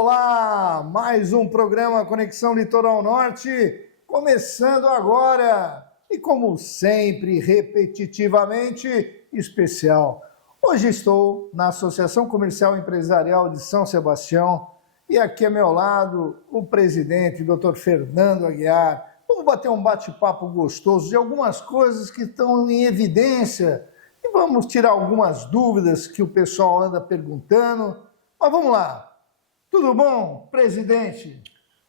Olá, mais um programa Conexão Litoral Norte, começando agora e como sempre, repetitivamente especial. Hoje estou na Associação Comercial e Empresarial de São Sebastião e aqui ao meu lado o presidente, Dr. Fernando Aguiar. Vamos bater um bate-papo gostoso de algumas coisas que estão em evidência e vamos tirar algumas dúvidas que o pessoal anda perguntando. Mas vamos lá. Tudo bom, presidente?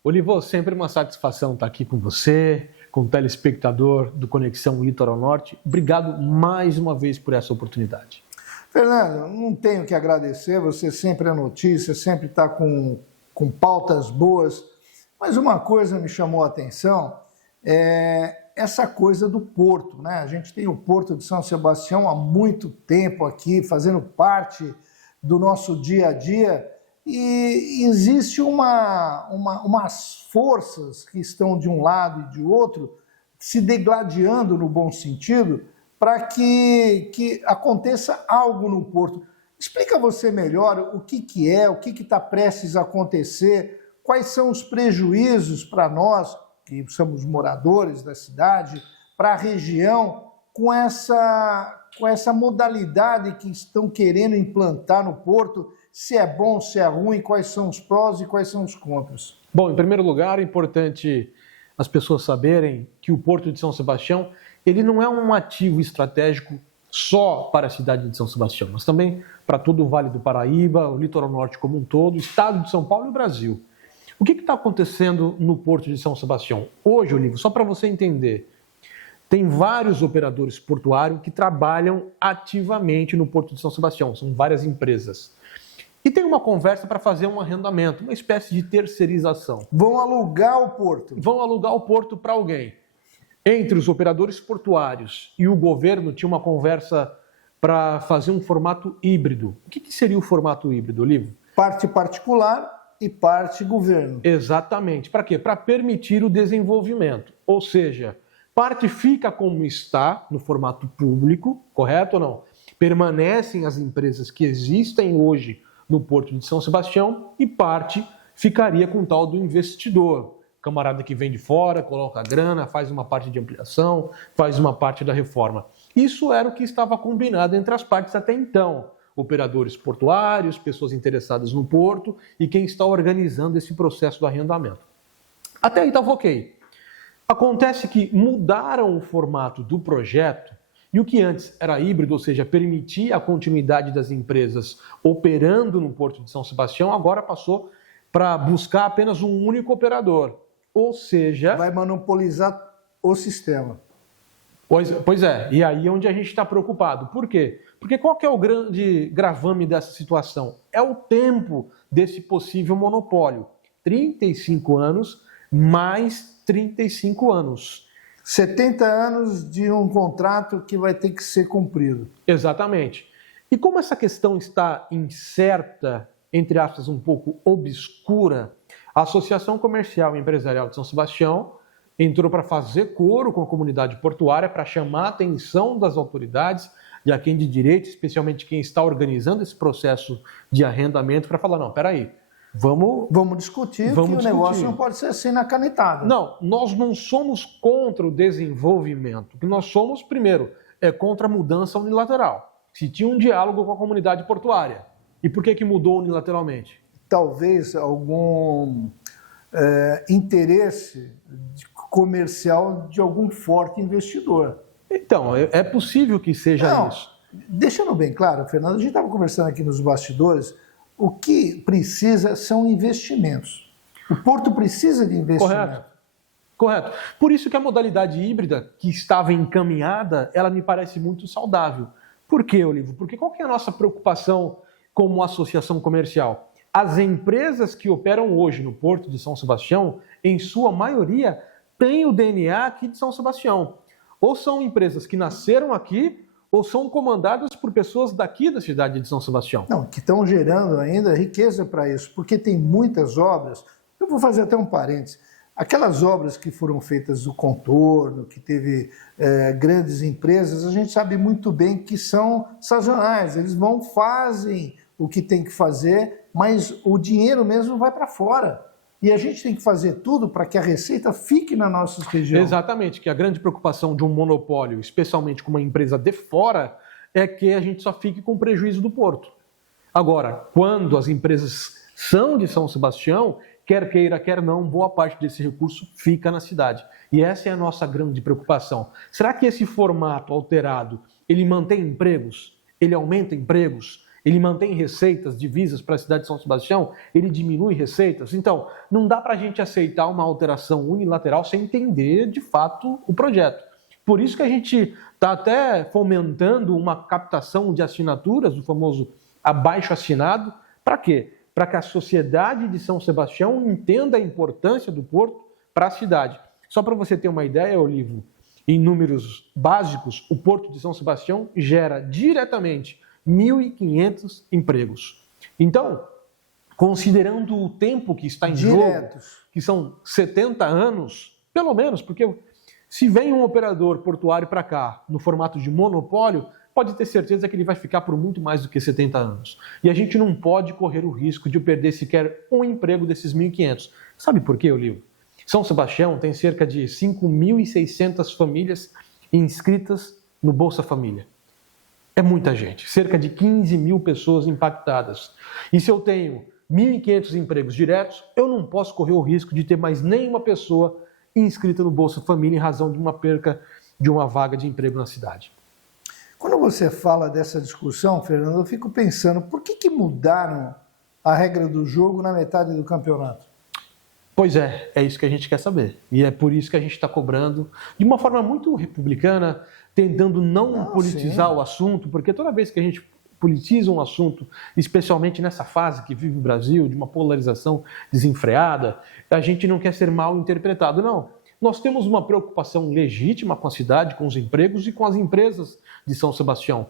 Olivo, sempre uma satisfação estar aqui com você, com o telespectador do Conexão Litoral Norte. Obrigado mais uma vez por essa oportunidade. Fernando, não tenho que agradecer, você sempre é notícia, sempre está com pautas boas, mas uma coisa me chamou a atenção, essa coisa do porto, né? A gente tem o Porto de São Sebastião há muito tempo aqui, fazendo parte do nosso dia a dia, e existe umas forças que estão de um lado e de outro se degladiando no bom sentido para que aconteça algo no porto. Explica você melhor o que é, o que está prestes a acontecer, quais são os prejuízos para nós, que somos moradores da cidade, para a região, com essa modalidade que estão querendo implantar no porto, se é bom, se é ruim, quais são os prós e quais são os contras. Bom, em primeiro lugar, é importante as pessoas saberem que o Porto de São Sebastião, ele não é um ativo estratégico só para a cidade de São Sebastião, mas também para todo o Vale do Paraíba, o litoral norte como um todo, o estado de São Paulo e o Brasil. O que está acontecendo no Porto de São Sebastião? Hoje, Olivo, só para você entender, tem vários operadores portuários que trabalham ativamente no Porto de São Sebastião, são várias empresas. E tem uma conversa para fazer um arrendamento, uma espécie de terceirização. Vão alugar o porto? Vão alugar o porto para alguém. Entre os operadores portuários e o governo tinha uma conversa para fazer um formato híbrido. O que seria o formato híbrido, Olivo? Parte particular e parte governo. Exatamente. Para quê? Para permitir o desenvolvimento. Ou seja, parte fica como está, no formato público, correto ou não? Permanecem as empresas que existem hoje no Porto de São Sebastião e parte ficaria com o tal do investidor. Camarada que vem de fora, coloca a grana, faz uma parte de ampliação, faz uma parte da reforma. Isso era o que estava combinado entre as partes até então. Operadores portuários, pessoas interessadas no porto e quem está organizando esse processo do arrendamento. Até aí estava ok. Acontece que mudaram o formato do projeto e o que antes era híbrido, ou seja, permitia a continuidade das empresas operando no Porto de São Sebastião, agora passou para buscar apenas um único operador. Ou seja... vai monopolizar o sistema. Pois é, e aí é onde a gente está preocupado. Por quê? Porque qual que é o grande gravame dessa situação? É o tempo desse possível monopólio. 35 anos mais 35 anos. 70 anos de um contrato que vai ter que ser cumprido. Exatamente. E como essa questão está incerta, entre aspas, um pouco obscura, a Associação Comercial e Empresarial de São Sebastião entrou para fazer coro com a comunidade portuária para chamar a atenção das autoridades, de quem de direito, especialmente quem está organizando esse processo de arrendamento, para falar, não, peraí, Vamos discutir que o negócio não pode ser assim na canetada. Não, nós não somos contra o desenvolvimento. O que nós somos, primeiro, é contra a mudança unilateral. Se tinha um diálogo com a comunidade portuária. E por que mudou unilateralmente? Talvez algum interesse comercial de algum forte investidor. Então, é possível que seja isso. Deixando bem claro, Fernando, a gente estava conversando aqui nos bastidores, o que precisa são investimentos. O porto precisa de investimento. Correto. Por isso que a modalidade híbrida, que estava encaminhada, ela me parece muito saudável. Por quê, Olivo? Porque qual que é a nossa preocupação como associação comercial? As empresas que operam hoje no Porto de São Sebastião, em sua maioria, têm o DNA aqui de São Sebastião. Ou são empresas que nasceram aqui, ou são comandadas por pessoas daqui da cidade de São Sebastião. Não, que estão gerando ainda riqueza para isso, porque tem muitas obras. Eu vou fazer até um parênteses. Aquelas obras que foram feitas do contorno, que teve grandes empresas, a gente sabe muito bem que são sazonais. Eles fazem o que tem que fazer, mas o dinheiro mesmo vai para fora. E a gente tem que fazer tudo para que a receita fique na nossa região. Exatamente, que a grande preocupação de um monopólio, especialmente com uma empresa de fora, é que a gente só fique com prejuízo do porto. Agora, quando as empresas são de São Sebastião, quer queira, quer não, boa parte desse recurso fica na cidade. E essa é a nossa grande preocupação. Será que esse formato alterado, ele mantém empregos? Ele aumenta empregos? Ele mantém receitas, divisas para a cidade de São Sebastião? Ele diminui receitas? Então, não dá para a gente aceitar uma alteração unilateral sem entender, de fato, o projeto. Por isso que a gente está até fomentando uma captação de assinaturas, o famoso abaixo-assinado. Para quê? Para que a sociedade de São Sebastião entenda a importância do porto para a cidade. Só para você ter uma ideia, Olivo, em números básicos, o Porto de São Sebastião gera diretamente 1.500 empregos. Então, considerando o tempo que está em jogo, que são 70 anos, pelo menos, porque se vem um operador portuário para cá, no formato de monopólio, pode ter certeza que ele vai ficar por muito mais do que 70 anos. E a gente não pode correr o risco de perder sequer um emprego desses 1.500. Sabe por quê, Olivo? São Sebastião tem cerca de 5.600 famílias inscritas no Bolsa Família. É muita gente, cerca de 15 mil pessoas impactadas. E se eu tenho 1.500 empregos diretos, eu não posso correr o risco de ter mais nenhuma pessoa inscrita no Bolsa Família em razão de uma perca de uma vaga de emprego na cidade. Quando você fala dessa discussão, Fernando, eu fico pensando, por que mudaram a regra do jogo na metade do campeonato? Pois é isso que a gente quer saber. E é por isso que a gente está cobrando, de uma forma muito republicana, tentando não politizar o assunto, porque toda vez que a gente politiza um assunto, especialmente nessa fase que vive o Brasil, de uma polarização desenfreada, a gente não quer ser mal interpretado, não. Nós temos uma preocupação legítima com a cidade, com os empregos e com as empresas de São Sebastião.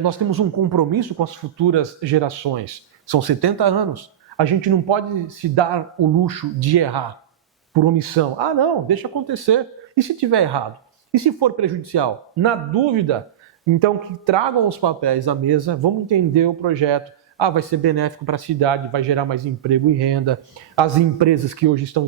Nós temos um compromisso com as futuras gerações. São 70 anos. A gente não pode se dar o luxo de errar por omissão. Ah, não, deixa acontecer. E se tiver errado? E se for prejudicial? Na dúvida, então que tragam os papéis à mesa, vamos entender o projeto. Ah, vai ser benéfico para a cidade, vai gerar mais emprego e renda. As empresas que hoje estão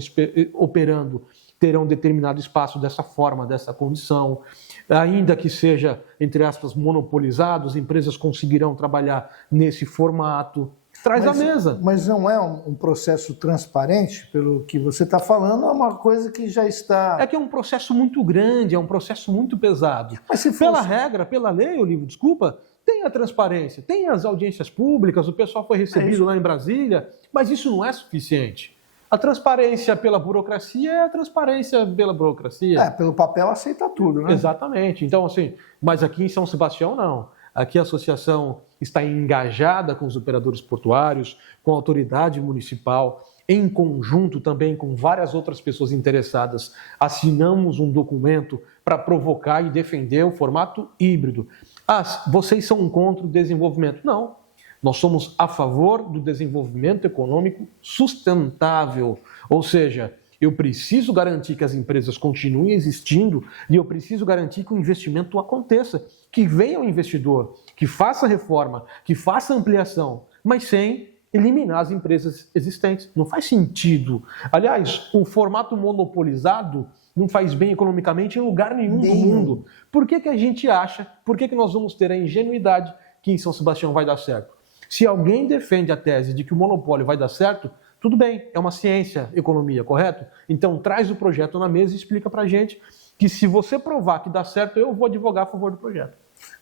operando terão determinado espaço dessa forma, dessa condição. Ainda que seja, entre aspas, monopolizado, as empresas conseguirão trabalhar nesse formato. Traz à mesa. Mas não é um processo transparente, pelo que você está falando, é uma coisa que já está... É que é um processo muito grande, é um processo muito pesado. Mas se fosse... Pela regra, pela lei, Olivo, desculpa, tem a transparência, tem as audiências públicas, o pessoal foi recebido lá em Brasília, mas isso não é suficiente. A transparência pela burocracia é a transparência pela burocracia. Pelo papel aceita tudo, né? Exatamente. Então, assim, mas aqui em São Sebastião, não. Aqui a associação está engajada com os operadores portuários, com a autoridade municipal, em conjunto também com várias outras pessoas interessadas. Assinamos um documento para provocar e defender o formato híbrido. Ah, vocês são contra o desenvolvimento? Não. Nós somos a favor do desenvolvimento econômico sustentável, ou seja, eu preciso garantir que as empresas continuem existindo e eu preciso garantir que o investimento aconteça, que venha o investidor, que faça reforma, que faça ampliação, mas sem eliminar as empresas existentes. Não faz sentido. Aliás, o formato monopolizado não faz bem economicamente em lugar nenhum do mundo. Por que a gente acha, por que nós vamos ter a ingenuidade que em São Sebastião vai dar certo? Se alguém defende a tese de que o monopólio vai dar certo, tudo bem, é uma ciência, economia, correto? Então traz o projeto na mesa e explica pra gente que se você provar que dá certo, eu vou advogar a favor do projeto.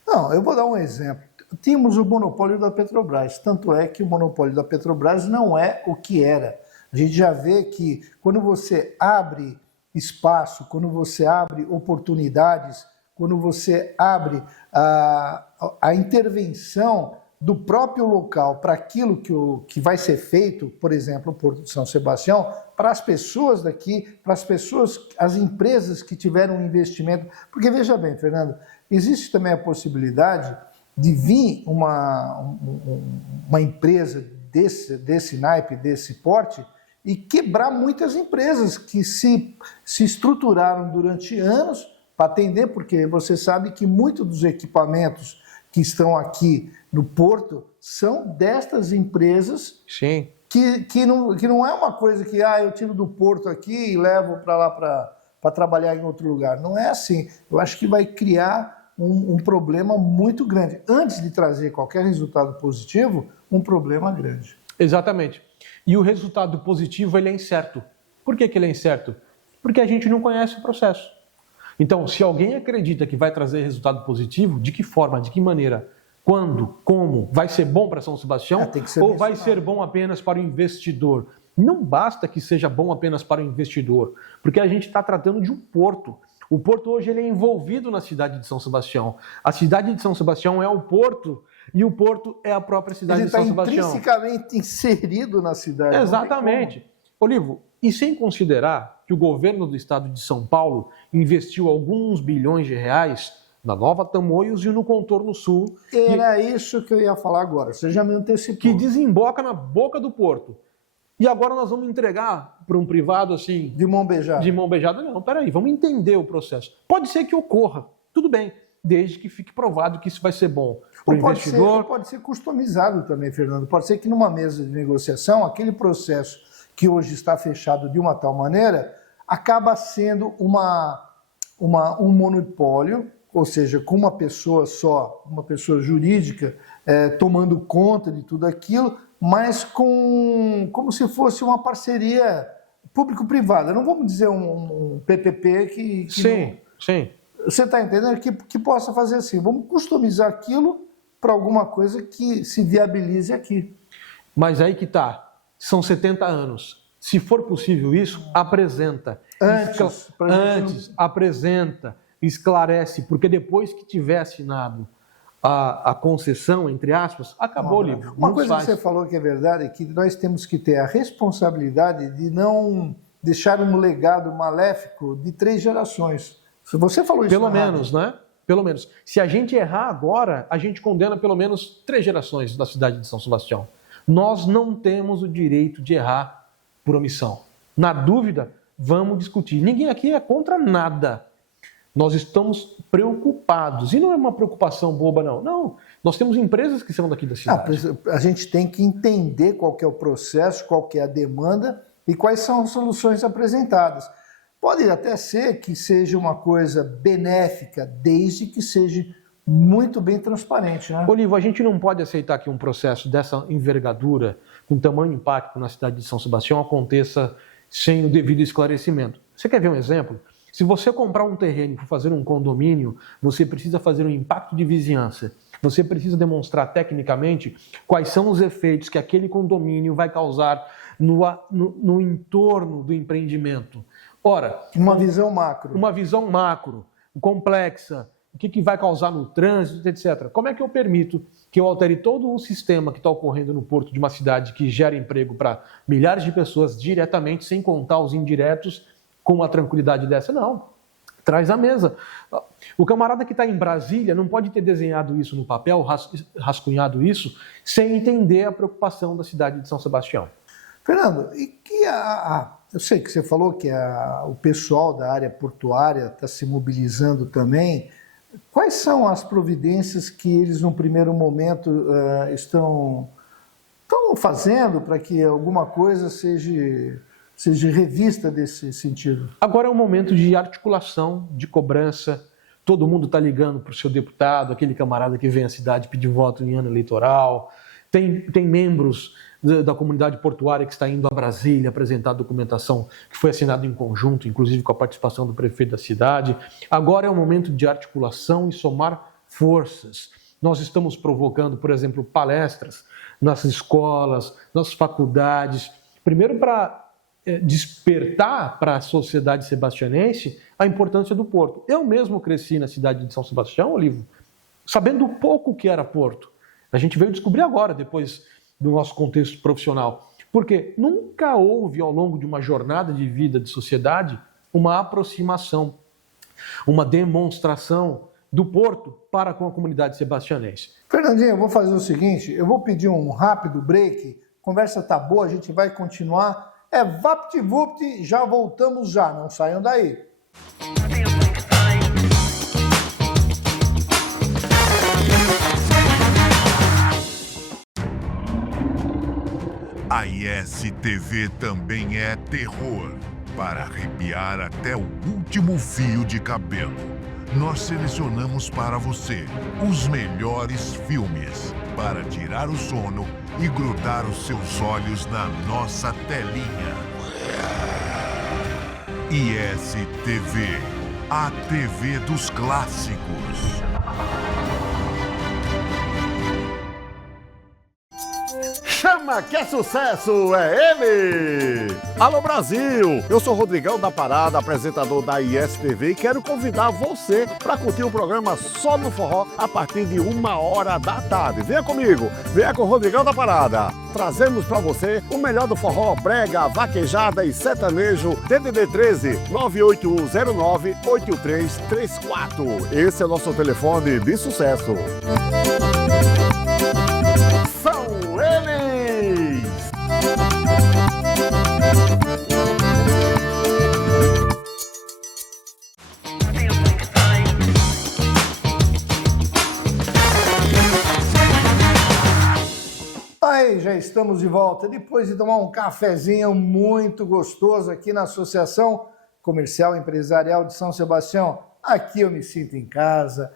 Não, eu vou dar um exemplo. Tínhamos o monopólio da Petrobras, tanto é que o monopólio da Petrobras não é o que era. A gente já vê que quando você abre espaço, quando você abre oportunidades, quando você abre a intervenção do próprio local para aquilo que vai ser feito, por exemplo, o Porto de São Sebastião, para as pessoas daqui, para as pessoas, as empresas que tiveram um investimento. Porque veja bem, Fernando, existe também a possibilidade de vir uma empresa desse naipe, desse porte, e quebrar muitas empresas que se estruturaram durante anos para atender, porque você sabe que muitos dos equipamentos que estão aqui no Porto são destas empresas. Sim. Que não é uma coisa que eu tiro do Porto aqui e levo para lá para trabalhar em outro lugar. Não é assim. Eu acho que vai criar um problema muito grande. Antes de trazer qualquer resultado positivo, um problema grande. Exatamente. E o resultado positivo ele é incerto. Por que ele é incerto? Porque a gente não conhece o processo. Então, se alguém acredita que vai trazer resultado positivo, de que forma, de que maneira, quando, como, vai ser bom para São Sebastião ou vai ser bom apenas para o investidor? Não basta que seja bom apenas para o investidor, porque a gente está tratando de um porto. O porto hoje ele é envolvido na cidade de São Sebastião. A cidade de São Sebastião é o porto e o porto é a própria cidade de São Sebastião. Ele está intrinsecamente inserido na cidade. Exatamente. Olivo, e sem considerar que o governo do estado de São Paulo investiu alguns bilhões de reais na Nova Tamoios e no contorno sul. Era isso que eu ia falar agora, você já me antecipou. Que desemboca na boca do porto. E agora nós vamos entregar para um privado assim... De mão beijada. De mão beijada, não. Peraí, vamos entender o processo. Pode ser que ocorra, tudo bem, desde que fique provado que isso vai ser bom para o investidor. Pode ser customizado também, Fernando. Pode ser que numa mesa de negociação, aquele processo que hoje está fechado de uma tal maneira, acaba sendo um monopólio, ou seja, com uma pessoa só, uma pessoa jurídica, tomando conta de tudo aquilo, mas como se fosse uma parceria público-privada. Não vamos dizer um PPP que sim, sim. Você está entendendo? Que possa fazer assim. Vamos customizar aquilo para alguma coisa que se viabilize aqui. Mas aí que está. São 70 anos. Se for possível isso, apresenta. Antes, apresenta, esclarece, porque depois que tiver assinado a concessão, entre aspas, acabou o livro. Uma coisa que você falou que é verdade é que nós temos que ter a responsabilidade de não deixar um legado maléfico de 3 gerações. Você falou isso. Pelo menos, né? Pelo menos. Se a gente errar agora, a gente condena pelo menos 3 gerações da cidade de São Sebastião. Nós não temos o direito de errar por omissão. Na dúvida, vamos discutir. Ninguém aqui é contra nada. Nós estamos preocupados. E não é uma preocupação boba, não. Não. Nós temos empresas que são daqui da cidade. A gente tem que entender qual que é o processo, qual que é a demanda e quais são as soluções apresentadas. Pode até ser que seja uma coisa benéfica, desde que seja muito bem transparente, né? Olivo, a gente não pode aceitar que um processo dessa envergadura, com tamanho impacto na cidade de São Sebastião, aconteça sem o devido esclarecimento. Você quer ver um exemplo? Se você comprar um terreno para fazer um condomínio, você precisa fazer um impacto de vizinhança. Você precisa demonstrar tecnicamente quais são os efeitos que aquele condomínio vai causar no entorno do empreendimento. Ora, uma visão macro. Uma visão macro, complexa, o que vai causar no trânsito, etc. Como é que eu permito que eu altere todo um sistema que está ocorrendo no porto de uma cidade que gera emprego para milhares de pessoas diretamente, sem contar os indiretos, com uma tranquilidade dessa? Não. Traz à mesa. O camarada que está em Brasília não pode ter desenhado isso no papel, rascunhado isso, sem entender a preocupação da cidade de São Sebastião. Fernando, e que eu sei que você falou que o pessoal da área portuária está se mobilizando também. Quais são as providências que eles, no primeiro momento, estão fazendo para que alguma coisa seja revista desse sentido? Agora é um momento de articulação, de cobrança. Todo mundo está ligando para o seu deputado, aquele camarada que vem à cidade pedir voto em ano eleitoral. Tem membros da comunidade portuária que está indo a Brasília apresentar a documentação que foi assinada em conjunto, inclusive com a participação do prefeito da cidade. Agora é o momento de articulação e somar forças. Nós estamos provocando, por exemplo, palestras nas escolas, nas faculdades, primeiro para despertar para a sociedade sebastianense a importância do porto. Eu mesmo cresci na cidade de São Sebastião, Olivo, sabendo pouco o que era porto. A gente veio descobrir agora, depois do nosso contexto profissional. Porque nunca houve, ao longo de uma jornada de vida de sociedade, uma aproximação, uma demonstração do porto para com a comunidade sebastianense. Fernandinho, eu vou fazer o seguinte, eu vou pedir um rápido break, a conversa tá boa, a gente vai continuar. VaptVupt, já voltamos já, não saiam daí. A ISTV também é terror, para arrepiar até o último fio de cabelo. Nós selecionamos para você os melhores filmes para tirar o sono e grudar os seus olhos na nossa telinha. ISTV, a TV dos clássicos. Chama que é sucesso, é ele! Alô Brasil, eu sou Rodrigão da Parada, apresentador da ISTV e quero convidar você para curtir o programa Só no Forró a partir de 1h da tarde. Venha comigo, venha com o Rodrigão da Parada. Trazemos para você o melhor do forró, brega, vaquejada e sertanejo. DDD 13 98109 8334. Esse é o nosso telefone de sucesso. São eles! Aí, já estamos de volta, depois de tomar um cafezinho muito gostoso aqui na Associação Comercial Empresarial de São Sebastião. Aqui eu me sinto em casa.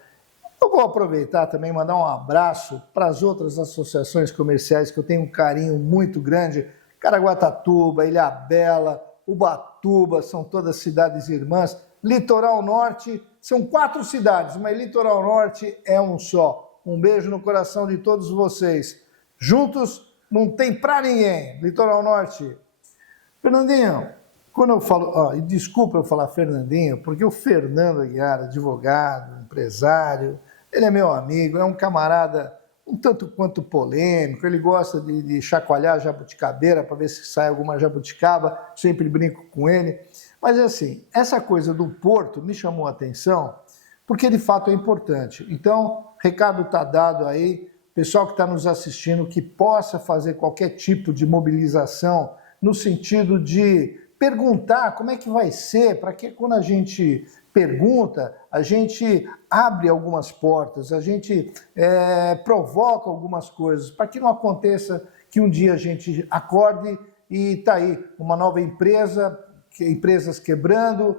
Eu vou aproveitar também e mandar um abraço para as outras associações comerciais que eu tenho um carinho muito grande. Caraguatatuba, Ilhabela, Ubatuba, são todas cidades irmãs. Litoral Norte, são 4 cidades, mas Litoral Norte é um só. Um beijo no coração de todos vocês. Juntos não tem pra ninguém. Litoral Norte. Fernandinho, quando eu falo... e desculpa eu falar Fernandinho, porque o Fernando Aguiar, advogado, empresário, ele é meu amigo, é um camarada um tanto quanto polêmico, ele gosta de chacoalhar a jabuticabeira para ver se sai alguma jabuticaba, sempre brinco com ele. Mas assim, essa coisa do Porto me chamou a atenção, porque de fato é importante. Então, recado está dado aí, pessoal que está nos assistindo, que possa fazer qualquer tipo de mobilização no sentido de perguntar como é que vai ser, para que quando a gente pergunta, a gente abre algumas portas, a gente provoca algumas coisas, para que não aconteça que um dia a gente acorde e está aí uma nova empresa, empresas quebrando,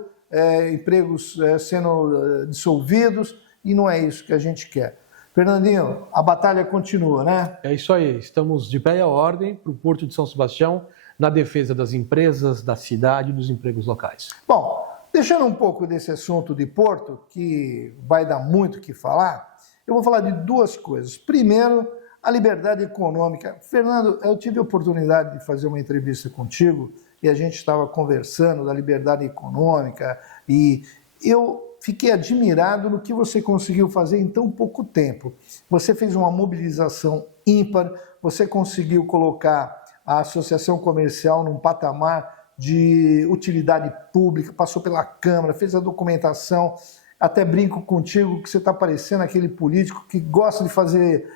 empregos sendo dissolvidos, e não é isso que a gente quer. Fernandinho, a batalha continua, né? É isso aí, estamos de pé à ordem para o Porto de São Sebastião, na defesa das empresas, da cidade e dos empregos locais. Bom, deixando um pouco desse assunto de Porto, que vai dar muito o que falar, eu vou falar de 2 coisas. Primeiro, a liberdade econômica. Fernando, eu tive a oportunidade de fazer uma entrevista contigo e a gente estava conversando da liberdade econômica e eu fiquei admirado no que você conseguiu fazer em tão pouco tempo. Você fez uma mobilização ímpar, você conseguiu colocar a associação comercial num patamar de utilidade pública, passou pela Câmara, fez a documentação, até brinco contigo que você está parecendo aquele político que gosta de fazer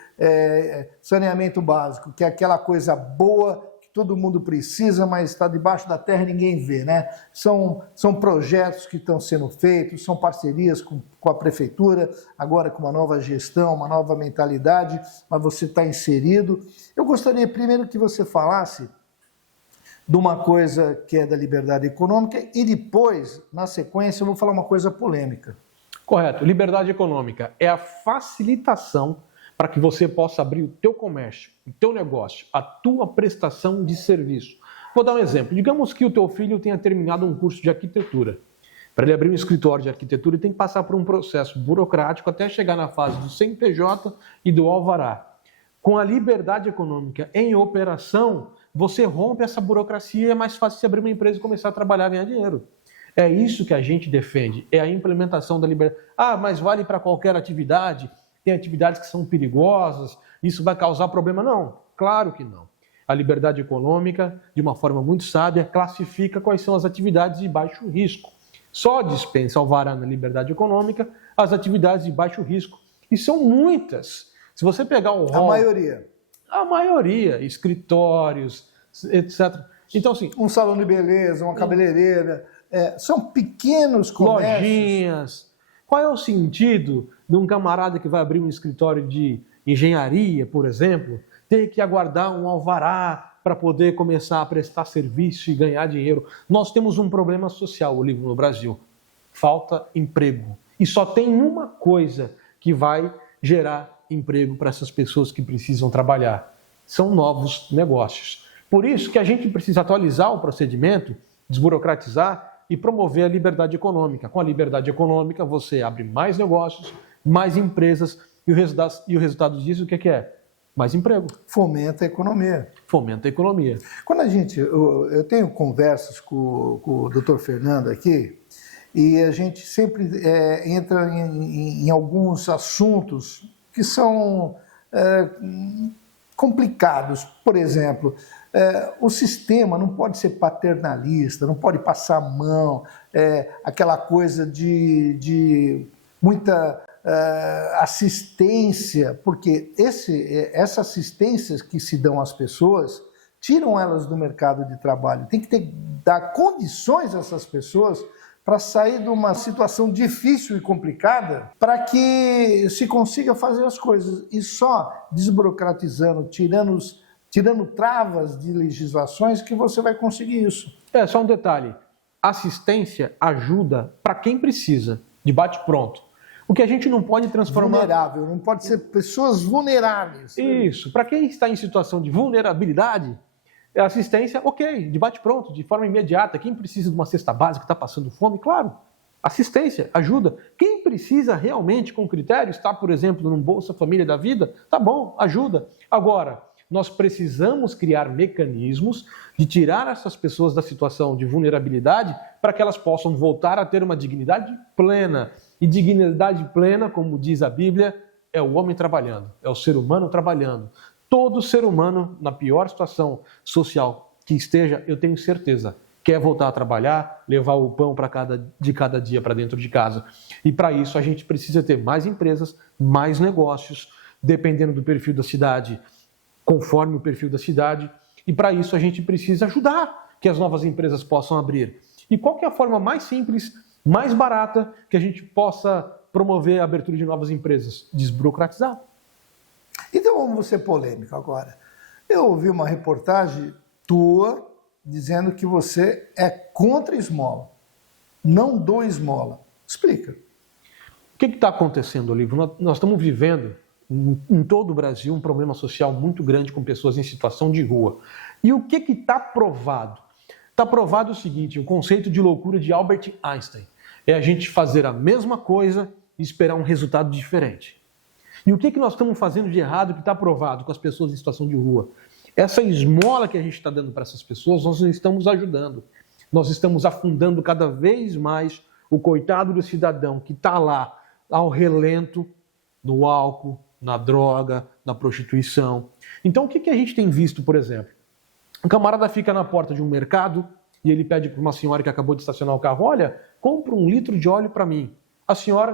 saneamento básico, que é aquela coisa boa que todo mundo precisa, mas está debaixo da terra e ninguém vê, né? São projetos que estão sendo feitos, são parcerias com a prefeitura, agora com uma nova gestão, uma nova mentalidade, mas você está inserido. Eu gostaria primeiro que você falasse de uma coisa que é da liberdade econômica e depois, na sequência, eu vou falar uma coisa polêmica. Correto. Liberdade econômica é a facilitação para que você possa abrir o teu comércio, o teu negócio, a tua prestação de serviço. Vou dar um exemplo. Digamos que o teu filho tenha terminado um curso de arquitetura. Para ele abrir um escritório de arquitetura, ele tem que passar por um processo burocrático até chegar na fase do CNPJ e do alvará. Com a liberdade econômica em operação, você rompe essa burocracia e é mais fácil você abrir uma empresa e começar a trabalhar e ganhar dinheiro. É isso que a gente defende, é a implementação da liberdade. Mas vale para qualquer atividade? Tem atividades que são perigosas, isso vai causar problema? Não, claro que não. A liberdade econômica, de uma forma muito sábia, classifica quais são as atividades de baixo risco. Só dispensa alvará na liberdade econômica as atividades de baixo risco. E são muitas. Se você pegar o rol... A maioria, escritórios, etc. Então, assim... Um salão de beleza, uma cabeleireira, são pequenos comércios. Lojinhas. Qual é o sentido de um camarada que vai abrir um escritório de engenharia, por exemplo, ter que aguardar um alvará para poder começar a prestar serviço e ganhar dinheiro. Nós temos um problema social, Olívio, no Brasil. Falta emprego. E só tem uma coisa que vai gerar emprego para essas pessoas que precisam trabalhar. São novos negócios. Por isso que a gente precisa atualizar o procedimento, desburocratizar e promover a liberdade econômica. Com a liberdade econômica, você abre mais negócios, mais empresas, e o resultado disso o que é? Mais emprego. Fomenta a economia. Fomenta a economia. Quando eu tenho conversas com o Dr. Fernando aqui, e a gente sempre entra em alguns assuntos que são complicados. Por exemplo, o sistema não pode ser paternalista, não pode passar a mão, aquela coisa de muita assistência, porque essa assistência que se dão às pessoas tiram elas do mercado de trabalho. Tem que dar condições a essas pessoas para sair de uma situação difícil e complicada, para que se consiga fazer as coisas. E só desburocratizando, tirando travas de legislações, que você vai conseguir isso. Só um detalhe. Assistência ajuda para quem precisa, de bate-pronto. O que a gente não pode transformar... Vulnerável, não pode ser pessoas vulneráveis. Isso. Para quem está em situação de vulnerabilidade, assistência, ok, de bate-pronto, de forma imediata. Quem precisa de uma cesta básica, está passando fome, claro. Assistência, ajuda. Quem precisa realmente, com critério, está, por exemplo, num Bolsa Família da Vida, tá bom, ajuda. Agora, nós precisamos criar mecanismos de tirar essas pessoas da situação de vulnerabilidade para que elas possam voltar a ter uma dignidade plena. E dignidade plena, como diz a Bíblia, é o homem trabalhando, é o ser humano trabalhando. Todo ser humano, na pior situação social que esteja, eu tenho certeza, quer voltar a trabalhar, levar o pão de cada dia para dentro de casa. E para isso a gente precisa ter mais empresas, mais negócios, dependendo do perfil da cidade, conforme o perfil da cidade. E para isso a gente precisa ajudar que as novas empresas possam abrir. E qual que é a forma mais simples, mais barata, que a gente possa promover a abertura de novas empresas? Desburocratizar. Então vamos ser polêmico agora. Eu ouvi uma reportagem tua dizendo que você é contra esmola. Não dou esmola. Explica. O que está acontecendo, Olívio? Nós estamos vivendo em todo o Brasil um problema social muito grande com pessoas em situação de rua. E o que está provado? Está provado o seguinte, o conceito de loucura de Albert Einstein é a gente fazer a mesma coisa e esperar um resultado diferente. E o que nós estamos fazendo de errado que está provado com as pessoas em situação de rua? Essa esmola que a gente está dando para essas pessoas, nós não estamos ajudando. Nós estamos afundando cada vez mais o coitado do cidadão que está lá ao relento, no álcool, na droga, na prostituição. Então o que a gente tem visto, por exemplo? Um camarada fica na porta de um mercado e ele pede para uma senhora que acabou de estacionar o carro, olha, compra 1 litro de óleo para mim. A senhora,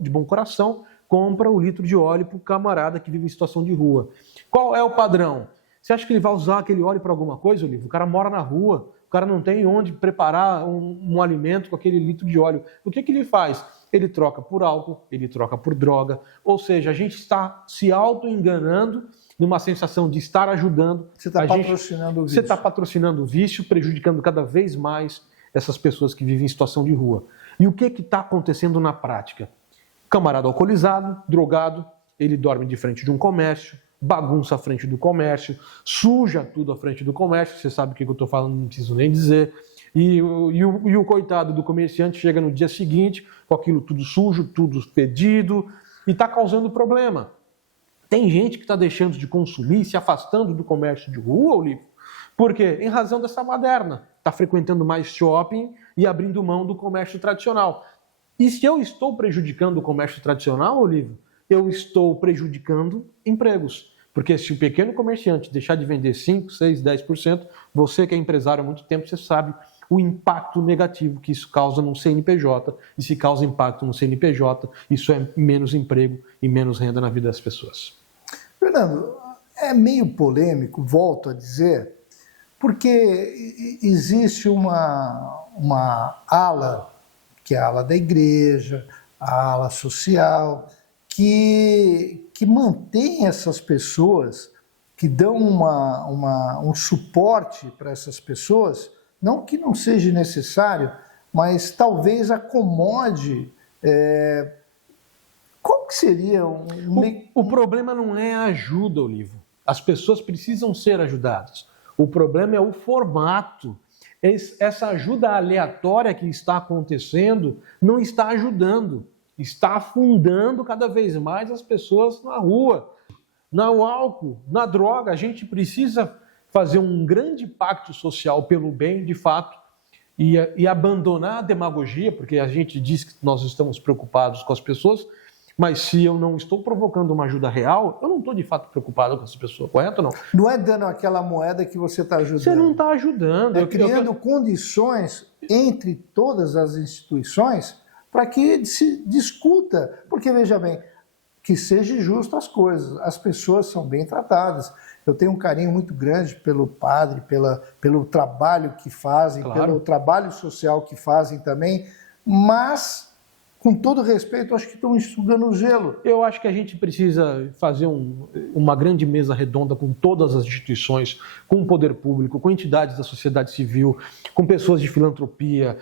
de bom coração, compra 1 litro de óleo para o camarada que vive em situação de rua. Qual é o padrão? Você acha que ele vai usar aquele óleo para alguma coisa, Olívio? O cara mora na rua, o cara não tem onde preparar um alimento com aquele litro de óleo. O que ele faz? Ele troca por álcool, ele troca por droga. Ou seja, a gente está se auto-enganando numa sensação de estar ajudando. Você está patrocinando o vício. Você está patrocinando o vício, prejudicando cada vez mais essas pessoas que vivem em situação de rua. E o que está acontecendo na prática? Camarada alcoolizado, drogado, ele dorme de frente de um comércio, bagunça à frente do comércio, suja tudo à frente do comércio, você sabe o que eu estou falando, não preciso nem dizer. E o coitado do comerciante chega no dia seguinte com aquilo tudo sujo, tudo fedido, e está causando problema. Tem gente que está deixando de consumir, se afastando do comércio de rua, Olívio. Por quê? Em razão dessa baderna. Está frequentando mais shopping e abrindo mão do comércio tradicional. E se eu estou prejudicando o comércio tradicional, Olívio, eu estou prejudicando empregos. Porque se o pequeno comerciante deixar de vender 5%, 6%, 10%, você que é empresário há muito tempo, você sabe o impacto negativo que isso causa no CNPJ. E se causa impacto no CNPJ, isso é menos emprego e menos renda na vida das pessoas. Fernando, é meio polêmico, volto a dizer, porque existe uma ala, que é a ala da igreja, a ala social, que mantém essas pessoas que dão um suporte para essas pessoas, não que não seja necessário, mas talvez acomode. Qual que seria O problema não é a ajuda, Olivo. As pessoas precisam ser ajudadas. O problema é o formato. Essa ajuda aleatória que está acontecendo não está ajudando. Está afundando cada vez mais as pessoas na rua, no álcool, na droga. A gente precisa fazer um grande pacto social pelo bem, de fato, e abandonar a demagogia, porque a gente diz que nós estamos preocupados com as pessoas, mas se eu não estou provocando uma ajuda real, eu não estou de fato preocupado com essa pessoa, correto ou não? Não é dando aquela moeda que você está ajudando. Você não está ajudando. É criando condições entre todas as instituições para que se discuta. Porque, veja bem, que seja justo as coisas. As pessoas são bem tratadas. Eu tenho um carinho muito grande pelo padre, pelo trabalho que fazem, claro, pelo trabalho social que fazem também, mas, com todo respeito, acho que estão estudando o gelo. Eu acho que a gente precisa fazer uma grande mesa redonda com todas as instituições, com o poder público, com entidades da sociedade civil, com pessoas de filantropia,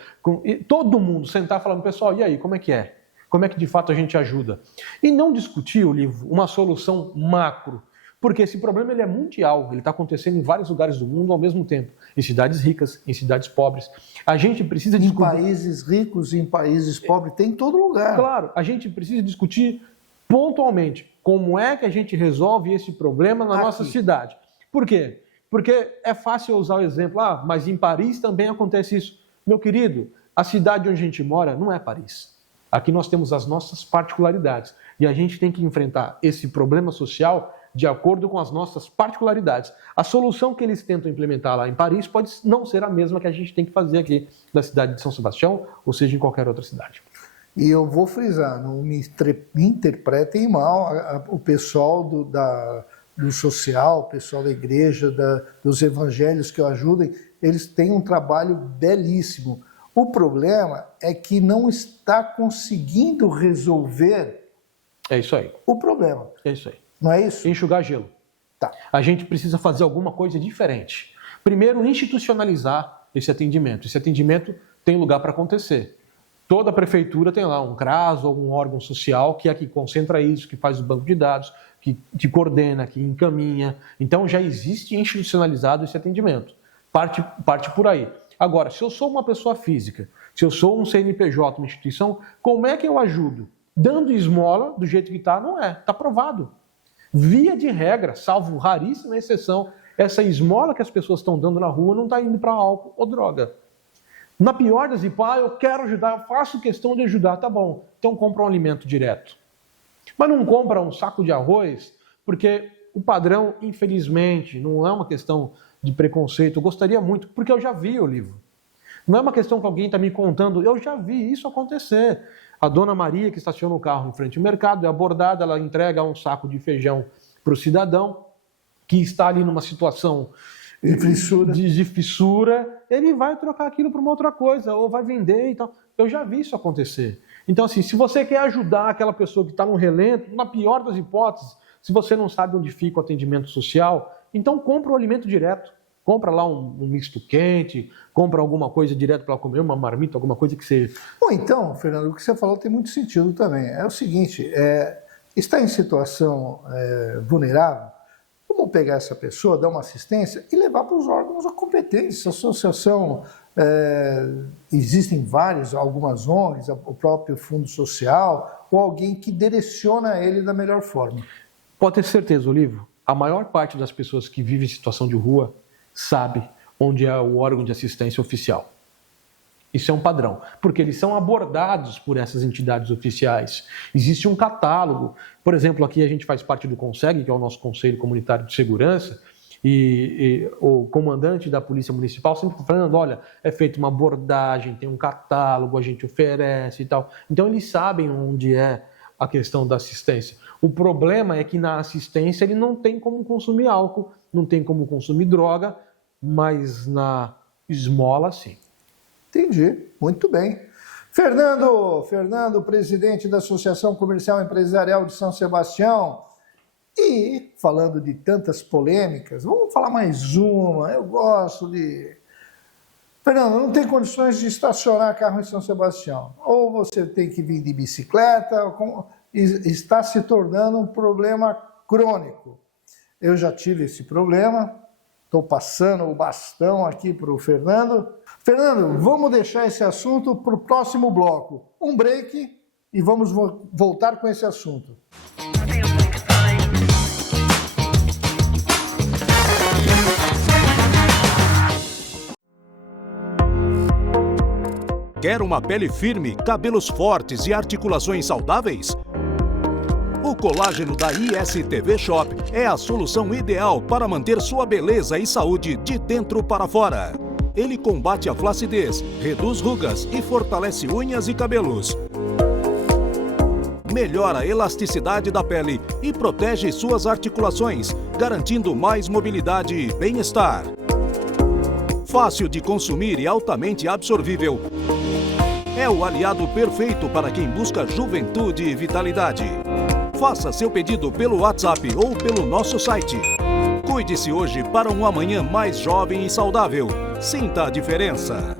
todo mundo sentar e falar, pessoal, e aí, como é que é? Como é que de fato a gente ajuda? E não discutir, Olivo, uma solução macro, porque esse problema ele é mundial, ele está acontecendo em vários lugares do mundo ao mesmo tempo, em cidades ricas, em cidades pobres. A gente precisa discutir... Em países ricos e em países pobres, tem em todo lugar. Claro, a gente precisa discutir pontualmente como é que a gente resolve esse problema na nossa cidade. Por quê? Porque é fácil usar o exemplo, mas em Paris também acontece isso. Meu querido, a cidade onde a gente mora não é Paris. Aqui nós temos as nossas particularidades e a gente tem que enfrentar esse problema social de acordo com as nossas particularidades. A solução que eles tentam implementar lá em Paris pode não ser a mesma que a gente tem que fazer aqui na cidade de São Sebastião, ou seja, em qualquer outra cidade. E eu vou frisar, não me interpretem mal o pessoal do social, o pessoal da igreja, dos evangelhos que eu ajudem, eles têm um trabalho belíssimo. O problema é que não está conseguindo resolver o problema. É isso aí. Não é isso? Enxugar gelo. Tá. A gente precisa fazer alguma coisa diferente. Primeiro, institucionalizar esse atendimento. Esse atendimento tem lugar para acontecer. Toda prefeitura tem lá um CRAS ou algum órgão social que é que concentra isso, que faz o banco de dados, que coordena, que encaminha. Então já existe institucionalizado esse atendimento. Parte por aí. Agora, se eu sou uma pessoa física, se eu sou um CNPJ, uma instituição, como é que eu ajudo? Dando esmola do jeito que está, não é. Está provado. Via de regra, salvo raríssima exceção, essa esmola que as pessoas estão dando na rua não está indo para álcool ou droga. Na pior das hipóteses, eu quero ajudar, faço questão de ajudar, tá bom, então compra um alimento direto. Mas não compra um saco de arroz, porque o padrão, infelizmente, não é uma questão de preconceito, eu gostaria muito, porque eu já vi o livro. Não é uma questão que alguém está me contando, eu já vi isso acontecer. A dona Maria, que estaciona o carro em frente ao mercado, é abordada, ela entrega um saco de feijão para o cidadão, que está ali numa situação de fissura, ele vai trocar aquilo por uma outra coisa, ou vai vender e tal. Eu já vi isso acontecer. Então, assim, se você quer ajudar aquela pessoa que está no relento, na pior das hipóteses, se você não sabe onde fica o atendimento social, então compra o alimento direto. Compra lá um misto quente, compra alguma coisa direto para comer, uma marmita, alguma coisa que seja. Bom, então, Fernando, o que você falou tem muito sentido também. É o seguinte, está em situação vulnerável, vamos pegar essa pessoa, dar uma assistência e levar para os órgãos competentes. A associação, existem vários, algumas ONGs, o próprio Fundo Social, ou alguém que direciona ele da melhor forma. Pode ter certeza, Olivo, a maior parte das pessoas que vivem em situação de rua sabe onde é o órgão de assistência oficial. Isso é um padrão, porque eles são abordados por essas entidades oficiais. Existe um catálogo. Por exemplo, aqui a gente faz parte do CONSEG, que é o nosso Conselho Comunitário de Segurança, e o comandante da Polícia Municipal sempre falando, olha, é feita uma abordagem, tem um catálogo, a gente oferece e tal. Então eles sabem onde é a questão da assistência. O problema é que na assistência ele não tem como consumir álcool, não tem como consumir droga, mas na esmola, sim. Entendi, muito bem. Fernando, presidente da Associação Comercial e Empresarial de São Sebastião, E, falando de tantas polêmicas, vamos falar mais uma. Eu gosto de... Fernando, não tem condições de estacionar carro em São Sebastião. Ou você tem que vir de bicicleta, está se tornando um problema crônico. Eu já tive esse problema, estou passando o bastão aqui para o Fernando. Fernando, vamos deixar esse assunto para o próximo bloco. Um break e vamos voltar com esse assunto. Quer uma pele firme, cabelos fortes e articulações saudáveis? O colágeno da ISTV Shop é a solução ideal para manter sua beleza e saúde de dentro para fora. Ele combate a flacidez, reduz rugas e fortalece unhas e cabelos. Melhora a elasticidade da pele e protege suas articulações, garantindo mais mobilidade e bem-estar. Fácil de consumir e altamente absorvível, é o aliado perfeito para quem busca juventude e vitalidade. Faça seu pedido pelo WhatsApp ou pelo nosso site. Cuide-se hoje para um amanhã mais jovem e saudável. Sinta a diferença.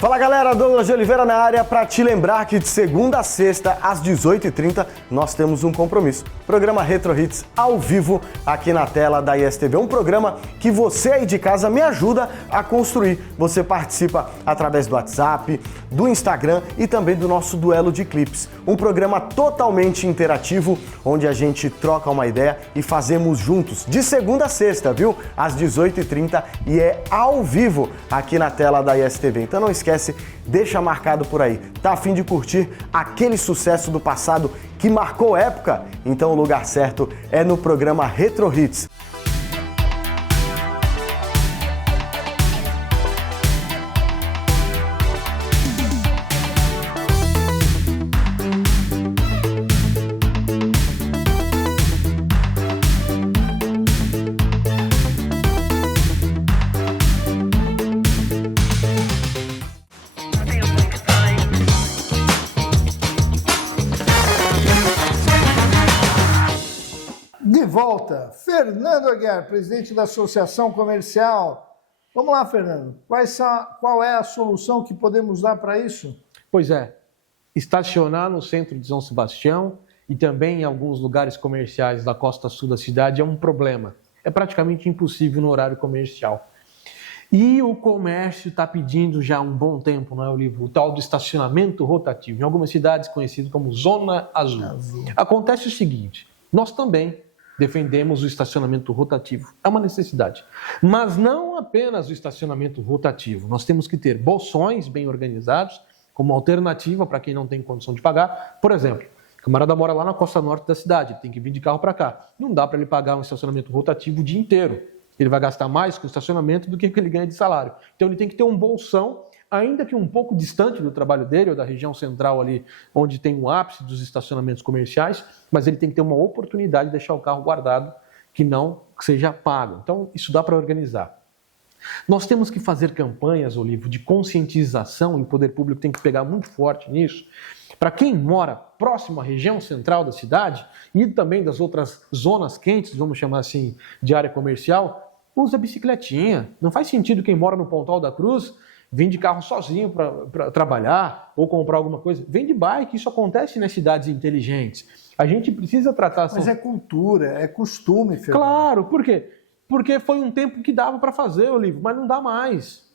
Fala galera, Douglas de Oliveira na área para te lembrar que de segunda a sexta, às 18h30, nós temos um compromisso. Programa Retro Hits ao vivo aqui na tela da ISTV. Um programa que você aí de casa me ajuda a construir. Você participa através do WhatsApp, do Instagram e também do nosso duelo de clipes. Um programa totalmente interativo, onde a gente troca uma ideia e fazemos juntos, de segunda a sexta, viu? Às 18h30 e é ao vivo aqui na tela da ISTV. Então não esquece, deixa marcado por aí. Tá a fim de curtir aquele sucesso do passado que marcou época? Então o lugar certo é no programa Retro Hits. De volta, Fernando Aguiar, presidente da Associação Comercial. Vamos lá, Fernando. Qual é a solução que podemos dar para isso? Pois é, estacionar no centro de São Sebastião e também em alguns lugares comerciais da costa sul da cidade é um problema. É praticamente impossível no horário comercial. E o comércio está pedindo já há um bom tempo, não é, Olívio? O tal do estacionamento rotativo, em algumas cidades conhecido como Zona Azul. Acontece o seguinte, nós também defendemos o estacionamento rotativo. É uma necessidade. Mas não apenas o estacionamento rotativo. Nós temos que ter bolsões bem organizados como alternativa para quem não tem condição de pagar. Por exemplo, o camarada mora lá na costa norte da cidade, tem que vir de carro para cá. Não dá para ele pagar um estacionamento rotativo o dia inteiro. Ele vai gastar mais com o estacionamento do que ele ganha de salário. Então ele tem que ter um bolsão, ainda que um pouco distante do trabalho dele, ou da região central ali, onde tem o ápice dos estacionamentos comerciais, mas ele tem que ter uma oportunidade de deixar o carro guardado, que não seja pago. Então, isso dá para organizar. Nós temos que fazer campanhas, Olívio, de conscientização, e o poder público tem que pegar muito forte nisso, para quem mora próximo à região central da cidade e também das outras zonas quentes, vamos chamar assim, de área comercial, usa bicicletinha. Não faz sentido quem mora no Pontal da Cruz vem de carro sozinho para trabalhar ou comprar alguma coisa. Vem de bike, isso acontece nas cidades inteligentes. A gente precisa tratar... Mas é cultura, é costume, Fernando. Claro, por quê? Porque foi um tempo que dava para fazer, Olívio, mas não dá mais.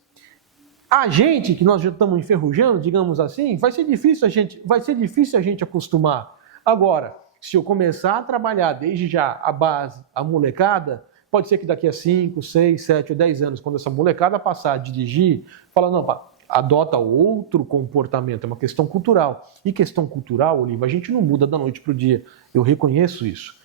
A gente, que nós já estamos enferrujando, digamos assim, vai ser difícil a gente acostumar. Agora, se eu começar a trabalhar desde já a base, a molecada, pode ser que daqui a 5, 6, 7 ou 10 anos, quando essa molecada passar a dirigir, fala, não, adota outro comportamento, é uma questão cultural. E questão cultural, Olívio, a gente não muda da noite para o dia. Eu reconheço isso.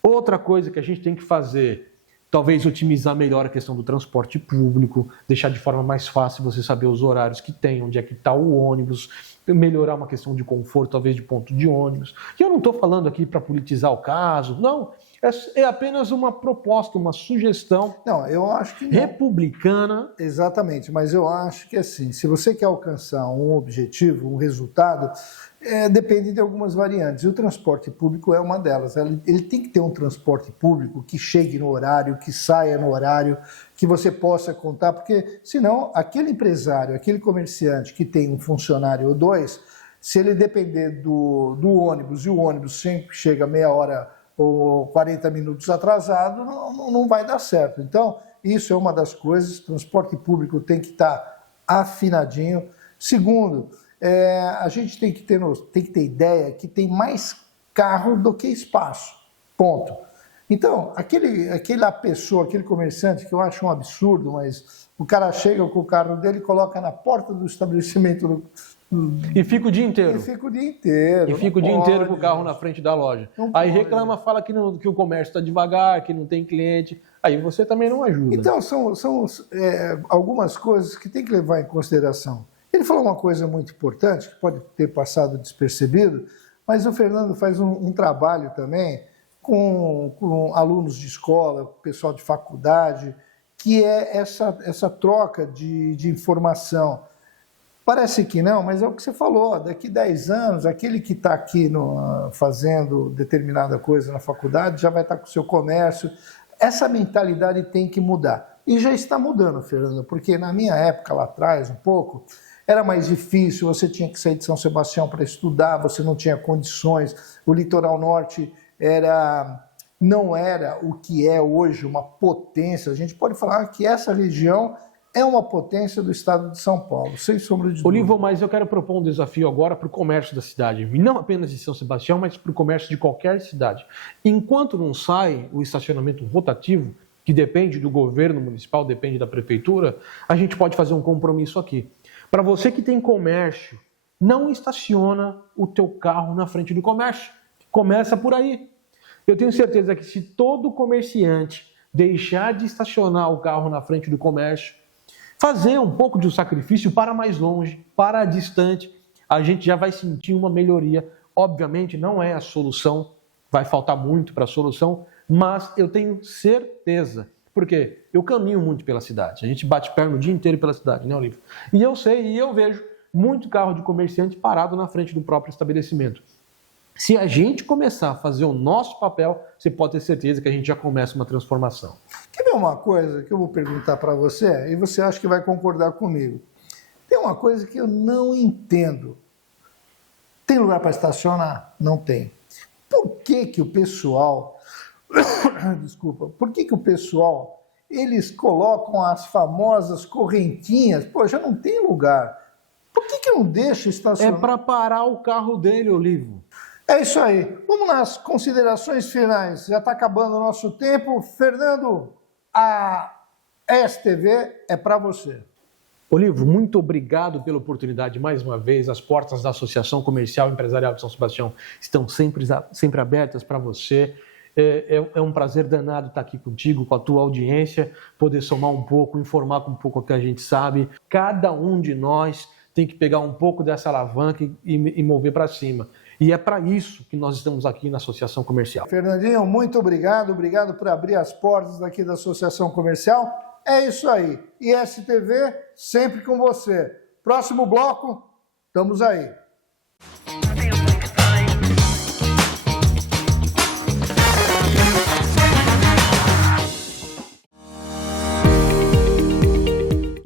Outra coisa que a gente tem que fazer, talvez otimizar melhor a questão do transporte público, deixar de forma mais fácil você saber os horários que tem, onde é que está o ônibus, melhorar uma questão de conforto, talvez de ponto de ônibus. E eu não estou falando aqui para politizar o caso, não. É apenas uma proposta, uma sugestão Não, eu acho que não. republicana. Exatamente, mas eu acho que assim, se você quer alcançar um objetivo, um resultado, depende de algumas variantes. E o transporte público é uma delas. Ele tem que ter um transporte público que chegue no horário, que saia no horário, que você possa contar, porque senão aquele empresário, aquele comerciante que tem um funcionário ou dois, se ele depender do ônibus e o ônibus sempre chega meia hora ou 40 minutos atrasado, não vai dar certo. Então, isso é uma das coisas, o transporte público tem que estar afinadinho. Segundo, a gente tem que ter ideia que tem mais carro do que espaço, ponto. Então, aquela pessoa, aquele comerciante, que eu acho um absurdo, mas o cara chega com o carro dele e coloca na porta do estabelecimento E fica o dia inteiro. E fica o dia inteiro. E fica o dia inteiro com o carro na frente da loja. Aí reclama, fala que o comércio está devagar, que não tem cliente. Aí você também não ajuda. Então, são algumas coisas que tem que levar em consideração. Ele falou uma coisa muito importante, que pode ter passado despercebido, mas o Fernando faz um trabalho também com alunos de escola, pessoal de faculdade, que é essa troca de informação. Parece que não, mas é o que você falou, daqui 10 anos, aquele que está aqui fazendo determinada coisa na faculdade já vai estar com o seu comércio. Essa mentalidade tem que mudar. E já está mudando, Fernando, porque na minha época, lá atrás, um pouco, era mais difícil, você tinha que sair de São Sebastião para estudar, você não tinha condições, o litoral norte não era o que é hoje, uma potência. A gente pode falar que essa região é uma potência do estado de São Paulo, sem sombra de dúvida. Olivo, mas eu quero propor um desafio agora para o comércio da cidade, e não apenas de São Sebastião, mas para o comércio de qualquer cidade. Enquanto não sai o estacionamento rotativo, que depende do governo municipal, depende da prefeitura, a gente pode fazer um compromisso aqui. Para você que tem comércio, não estaciona o teu carro na frente do comércio. Começa por aí. Eu tenho certeza que se todo comerciante deixar de estacionar o carro na frente do comércio, fazer um pouco de um sacrifício para mais longe, para distante, a gente já vai sentir uma melhoria. Obviamente não é a solução, vai faltar muito para a solução, mas eu tenho certeza, porque eu caminho muito pela cidade, a gente bate perna o dia inteiro pela cidade, né, Olívio? E eu sei, e eu vejo muito carro de comerciante parado na frente do próprio estabelecimento. Se a gente começar a fazer o nosso papel, você pode ter certeza que a gente já começa uma transformação. Quer ver uma coisa que eu vou perguntar para você, e você acha que vai concordar comigo? Tem uma coisa que eu não entendo. Tem lugar para estacionar? Não tem. Por que o pessoal... Desculpa. Por que o pessoal, eles colocam as famosas correntinhas? Pô, já não tem lugar. Por que não deixa estacionar? É para parar o carro dele, Olivo. É isso aí. Vamos nas considerações finais. Já está acabando o nosso tempo. Fernando, a STV é para você. Olivo, muito obrigado pela oportunidade mais uma vez. As portas da Associação Comercial e Empresarial de São Sebastião estão sempre abertas para você. É um prazer danado estar aqui contigo, com a tua audiência, poder somar um pouco, informar com um pouco o que a gente sabe. Cada um de nós tem que pegar um pouco dessa alavanca e mover para cima. E é para isso que nós estamos aqui na Associação Comercial. Fernandinho, muito obrigado. Obrigado por abrir as portas daqui da Associação Comercial. É isso aí. ISTV, sempre com você. Próximo bloco, estamos aí.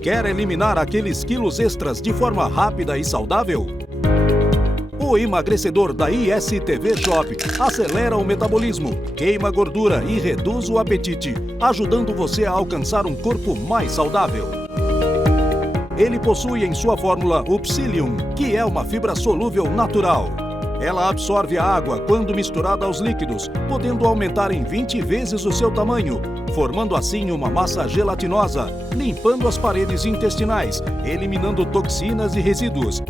Quer eliminar aqueles quilos extras de forma rápida e saudável? O emagrecedor da ISTV Shop acelera o metabolismo, queima gordura e reduz o apetite, ajudando você a alcançar um corpo mais saudável. Ele possui em sua fórmula o Psyllium, que é uma fibra solúvel natural. Ela absorve a água quando misturada aos líquidos, podendo aumentar em 20 vezes o seu tamanho, formando assim uma massa gelatinosa, limpando as paredes intestinais, eliminando toxinas e resíduos.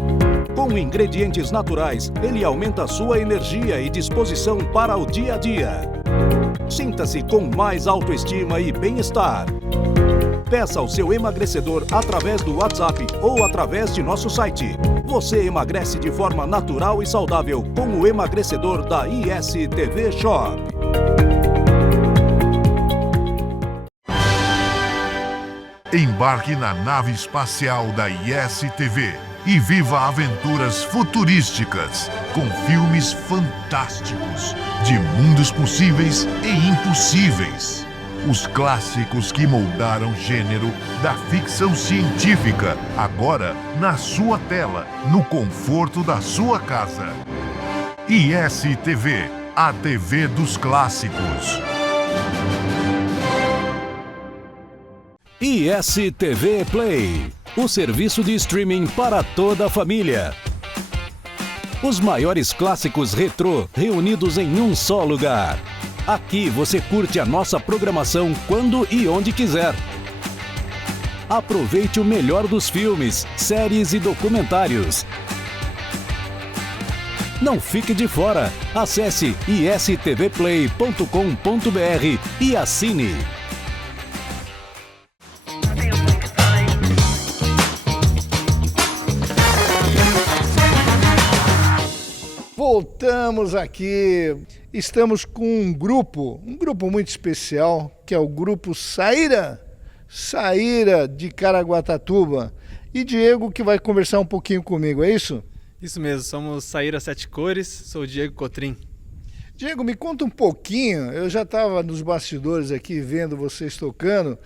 Com ingredientes naturais, ele aumenta sua energia e disposição para o dia a dia. Sinta-se com mais autoestima e bem-estar. Peça o seu emagrecedor através do WhatsApp ou através de nosso site. Você emagrece de forma natural e saudável com o emagrecedor da ISTV Shop. Embarque na nave espacial da ISTV e viva aventuras futurísticas com filmes fantásticos de mundos possíveis e impossíveis. Os clássicos que moldaram gênero da ficção científica, agora na sua tela, no conforto da sua casa. ISTV, a TV dos clássicos. ISTV Play, o serviço de streaming para toda a família. Os maiores clássicos retrô reunidos em um só lugar. Aqui você curte a nossa programação quando e onde quiser. Aproveite o melhor dos filmes, séries e documentários. Não fique de fora. Acesse istvplay.com.br e assine. Voltamos aqui, estamos com um grupo muito especial, que é o grupo Saíra de Caraguatatuba. E Diego que vai conversar um pouquinho comigo, é isso? Isso mesmo, somos Saíra Sete Cores, sou o Diego Cotrim. Diego, me conta um pouquinho, eu já estava nos bastidores aqui vendo vocês tocando,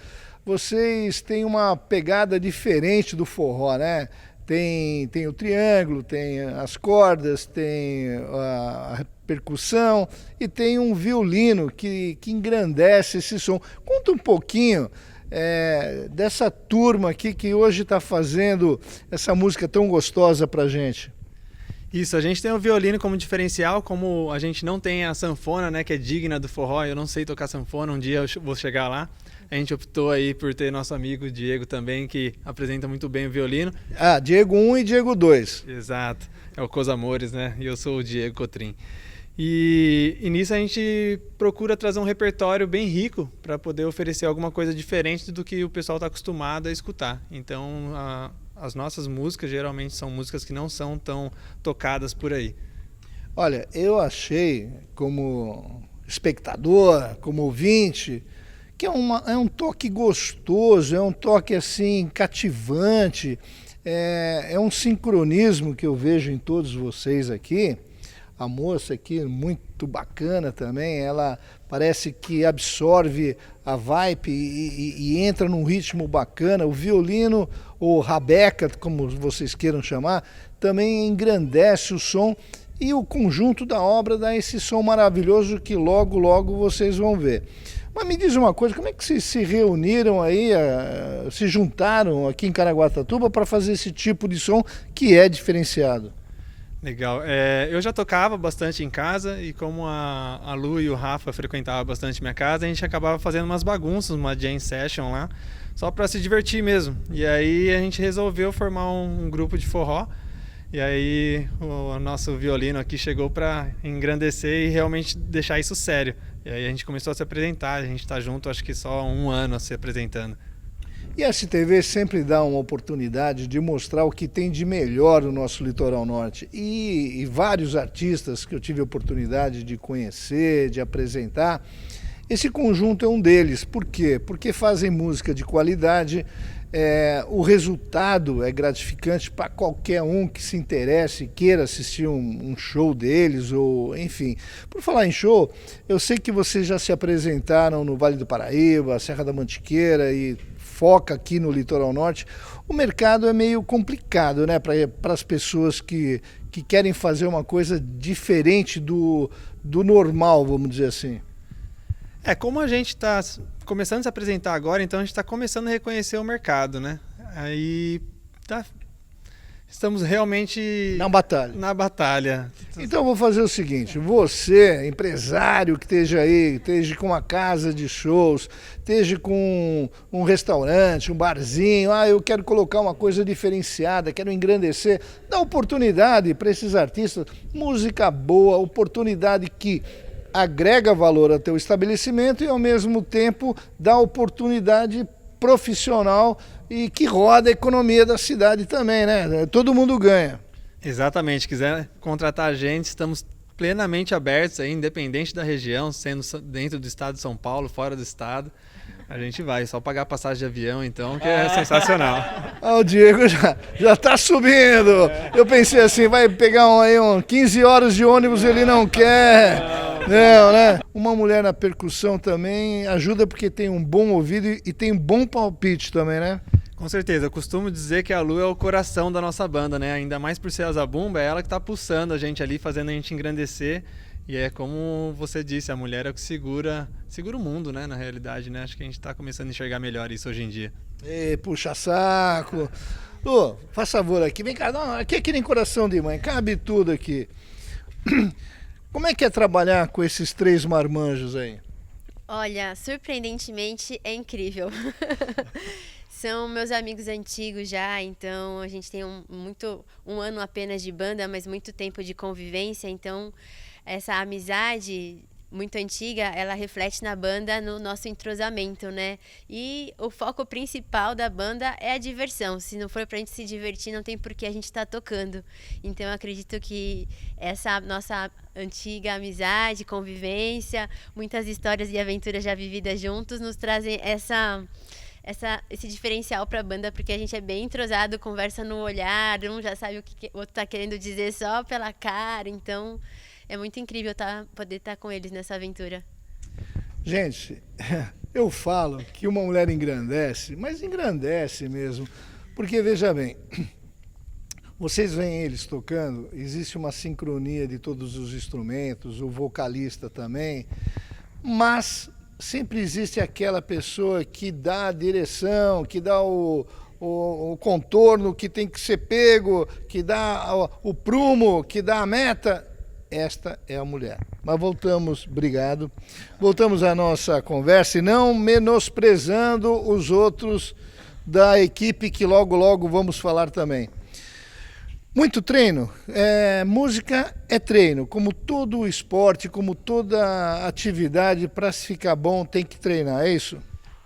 vocês têm uma pegada diferente do forró, né? Tem o triângulo, tem as cordas, tem a percussão e tem um violino que engrandece esse som. Conta um pouquinho dessa turma aqui que hoje está fazendo essa música tão gostosa pra gente. Isso, a gente tem o violino como diferencial, como a gente não tem a sanfona, né, que é digna do forró. Eu não sei tocar sanfona, um dia eu vou chegar lá. A gente optou aí por ter nosso amigo Diego também, que apresenta muito bem o violino. Ah, Diego 1 e Diego 2. Exato, é o Cos Amores, né? E eu sou o Diego Cotrim. E nisso a gente procura trazer um repertório bem rico para poder oferecer alguma coisa diferente do que o pessoal está acostumado a escutar. Então, as nossas músicas geralmente são músicas que não são tão tocadas por aí. Olha, eu achei, como espectador, como ouvinte, que é um toque gostoso, é um toque assim cativante, é um sincronismo que eu vejo em todos vocês aqui. A moça aqui muito bacana também, ela parece que absorve a vibe e entra num ritmo bacana. O violino, ou rabeca, como vocês queiram chamar, também engrandece o som e o conjunto da obra dá esse som maravilhoso que logo, logo vocês vão ver. Mas me diz uma coisa, como é que vocês se reuniram aí, se juntaram aqui em Caraguatatuba para fazer esse tipo de som que é diferenciado? Legal. Eu já tocava bastante em casa e como a Lu e o Rafa frequentavam bastante minha casa, a gente acabava fazendo umas bagunças, uma jam session lá, só para se divertir mesmo. E aí a gente resolveu formar um grupo de forró. E aí o nosso violino aqui chegou para engrandecer e realmente deixar isso sério. E aí a gente começou a se apresentar, a gente está junto acho que só há 1 ano se apresentando. E a STV sempre dá uma oportunidade de mostrar o que tem de melhor no nosso litoral norte. E vários artistas que eu tive a oportunidade de conhecer, de apresentar, esse conjunto é um deles. Por quê? Porque fazem música de qualidade, o resultado é gratificante para qualquer um que se interesse, queira assistir um show deles, ou enfim. Por falar em show, eu sei que vocês já se apresentaram no Vale do Paraíba, Serra da Mantiqueira e foca aqui no litoral norte. O mercado é meio complicado, né, para as pessoas que querem fazer uma coisa diferente do normal, vamos dizer assim. Como a gente está começando a se apresentar agora, então a gente está começando a reconhecer o mercado, né? Aí estamos realmente na batalha. Então eu vou fazer o seguinte, você, empresário que esteja aí, esteja com uma casa de shows, esteja com um restaurante, um barzinho, eu quero colocar uma coisa diferenciada, quero engrandecer, dá oportunidade para esses artistas, música boa, oportunidade que agrega valor ao teu estabelecimento e ao mesmo tempo dá oportunidade profissional e que roda a economia da cidade também, né? Todo mundo ganha. Exatamente, quiser contratar a gente, estamos plenamente abertos, aí, independente da região, sendo dentro do estado de São Paulo, fora do estado. A gente vai, só pagar a passagem de avião, então, que é sensacional. O Diego já tá subindo. Eu pensei assim, vai pegar 15 horas de ônibus, ele não quer. Não, né? Uma mulher na percussão também ajuda porque tem um bom ouvido e tem um bom palpite também, né? Com certeza, eu costumo dizer que a Lu é o coração da nossa banda, né? Ainda mais por ser a Zabumba, é ela que tá pulsando a gente ali, fazendo a gente engrandecer. E é como você disse, a mulher é o que segura o mundo, né? Na realidade, né? Acho que a gente tá começando a enxergar melhor isso hoje em dia. Ei, puxa saco. Lu, faz favor aqui, vem cá, não, aqui é que nem coração de mãe, cabe tudo aqui. Como é que é trabalhar com esses 3 marmanjos aí? Olha, surpreendentemente é incrível. São meus amigos antigos já, então a gente tem um ano apenas de banda, mas muito tempo de convivência, então essa amizade muito antiga, ela reflete na banda no nosso entrosamento, né? E o foco principal da banda é a diversão. Se não for pra gente se divertir, não tem por que a gente estar tocando. Então eu acredito que essa nossa antiga amizade, convivência, muitas histórias e aventuras já vividas juntos nos trazem esse diferencial para a banda, porque a gente é bem entrosado, conversa no olhar, um já sabe o que o outro está querendo dizer só pela cara, então é muito incrível poder estar com eles nessa aventura. Gente, eu falo que uma mulher engrandece, mas engrandece mesmo, porque veja bem, vocês veem eles tocando, existe uma sincronia de todos os instrumentos, o vocalista também, mas sempre existe aquela pessoa que dá a direção, que dá o contorno que tem que ser pego, que dá o prumo, que dá a meta. Esta é a mulher. Mas obrigado. Voltamos à nossa conversa e não menosprezando os outros da equipe que logo vamos falar também. Muito treino. Música é treino. Como todo esporte, como toda atividade, para se ficar bom tem que treinar, é isso?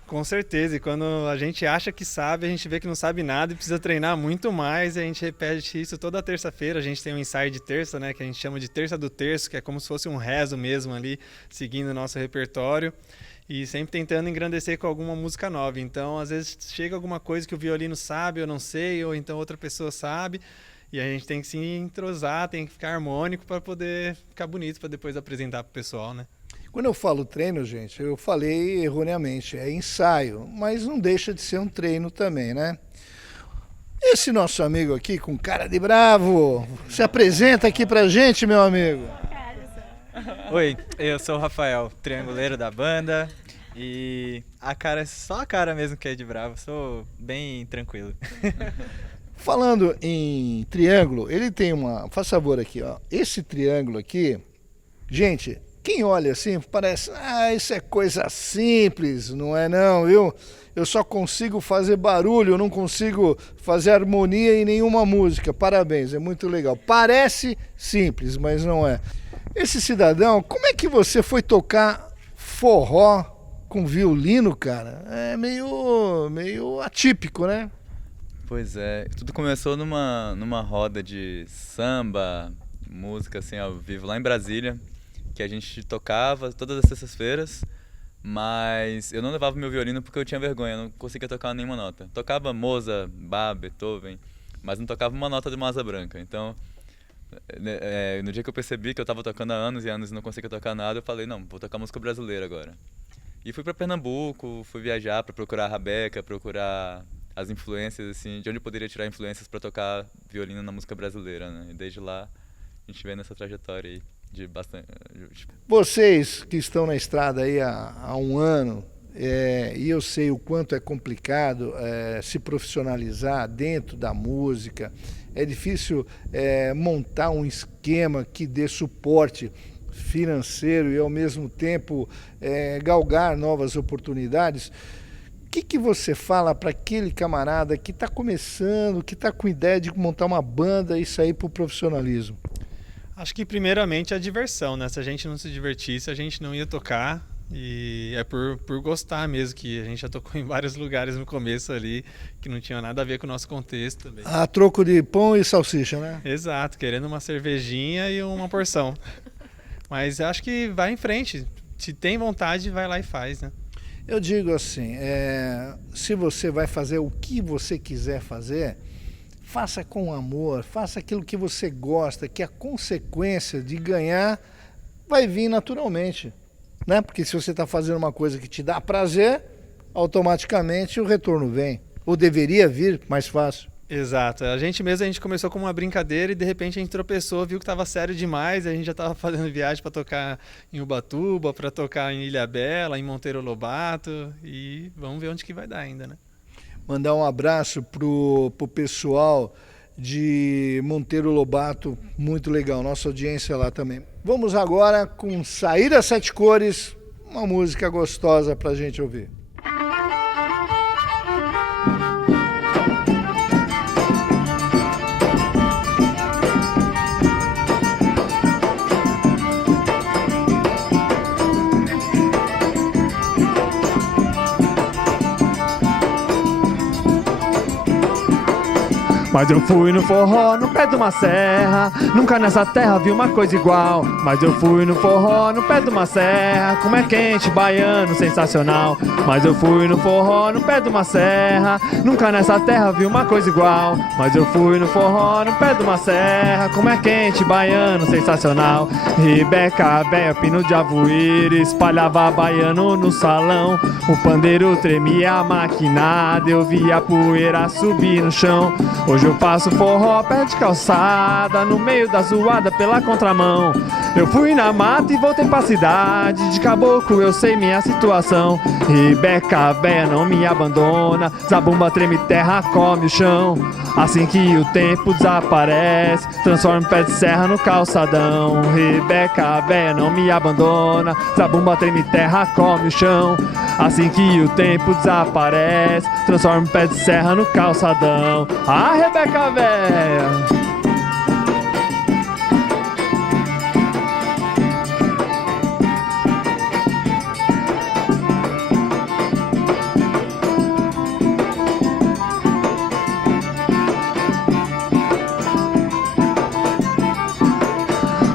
Com certeza, e quando a gente acha que sabe, a gente vê que não sabe nada e precisa treinar muito mais, e a gente repete isso toda terça-feira. A gente tem um ensaio de terça, né, que a gente chama de terça do terço, que é como se fosse um rezo mesmo ali, seguindo o nosso repertório, e sempre tentando engrandecer com alguma música nova. Então, às vezes chega alguma coisa que o violino sabe, eu não sei, ou então outra pessoa sabe, e a gente tem que se entrosar, tem que ficar harmônico para poder ficar bonito, para depois apresentar para o pessoal, né? Quando eu falo treino, gente, eu falei erroneamente, é ensaio, mas não deixa de ser um treino também, né? Esse nosso amigo aqui com cara de bravo, se apresenta aqui pra gente, meu amigo. Oi, eu sou o Rafael, trianguleiro da banda, e só a cara mesmo que é de bravo, sou bem tranquilo. Falando em triângulo, ele tem faz favor aqui, ó, esse triângulo aqui, gente, quem olha assim parece, isso é coisa simples, não é não, viu? Eu só consigo fazer barulho, eu não consigo fazer harmonia em nenhuma música. Parabéns, é muito legal. Parece simples, mas não é. Esse cidadão, como é que você foi tocar forró com violino, cara? É meio atípico, né? Pois é, tudo começou numa roda de samba, música assim ao vivo lá em Brasília, que a gente tocava todas as sextas-feiras, mas eu não levava meu violino porque eu tinha vergonha, eu não conseguia tocar nenhuma nota. Tocava Mozart, Bach, Beethoven, mas não tocava uma nota de uma asa branca. Então, no dia que eu percebi que eu estava tocando há anos e anos e não conseguia tocar nada, eu falei, não, vou tocar música brasileira agora. E fui para Pernambuco, fui viajar para procurar a Rabeca, procurar as influências, assim, de onde eu poderia tirar influências para tocar violino na música brasileira, né? E desde lá a gente vem nessa trajetória aí. Vocês que estão na estrada aí há um ano, e eu sei o quanto é complicado se profissionalizar dentro da música, é difícil montar um esquema que dê suporte financeiro e ao mesmo tempo galgar novas oportunidades. O que você fala para aquele camarada que está começando, que está com ideia de montar uma banda e sair para o profissionalismo? Acho que primeiramente a diversão, né? Se a gente não se divertisse, a gente não ia tocar, e é por gostar mesmo, que a gente já tocou em vários lugares no começo ali, que não tinha nada a ver com o nosso contexto também. A troco de pão e salsicha, né? Exato, querendo uma cervejinha e uma porção. Mas eu acho que vai em frente. Se tem vontade, vai lá e faz, né? Eu digo assim, se você vai fazer o que você quiser fazer, faça com amor, faça aquilo que você gosta, que a consequência de ganhar vai vir naturalmente, né? Porque se você está fazendo uma coisa que te dá prazer, automaticamente o retorno vem, ou deveria vir mais fácil. Exato. A gente começou com uma brincadeira e de repente a gente tropeçou, viu que estava sério demais, a gente já estava fazendo viagem para tocar em Ubatuba, para tocar em Ilhabela, em Monteiro Lobato, e vamos ver onde que vai dar ainda, né? Mandar um abraço pro pessoal de Monteiro Lobato, muito legal, nossa audiência lá também. Vamos agora com Saíra Sete Cores, uma música gostosa pra gente ouvir. Mas eu fui no forró, no pé de uma serra, nunca nessa terra vi uma coisa igual. Mas eu fui no forró, no pé de uma serra, como é quente, baiano, sensacional. Mas eu fui no forró, no pé de uma serra, nunca nessa terra vi uma coisa igual. Mas eu fui no forró, no pé de uma serra, como é quente, baiano, sensacional. Rebeca, Béia, pino de avoeira, espalhava baiano no salão. O pandeiro tremia a maquinada, eu via a poeira subir no chão. Hoje eu faço forró pé de calçada, no meio da zoada pela contramão. Eu fui na mata e voltei pra cidade, de caboclo eu sei minha situação. Rebeca, Béia, não me abandona, zabumba treme terra, come o chão. Assim que o tempo desaparece, transforma pé de serra no calçadão. Rebeca, Béia, não me abandona, zabumba treme terra, come o chão. Assim que o tempo desaparece, transforma pé de serra no calçadão. Ah, Rebeca, Béia!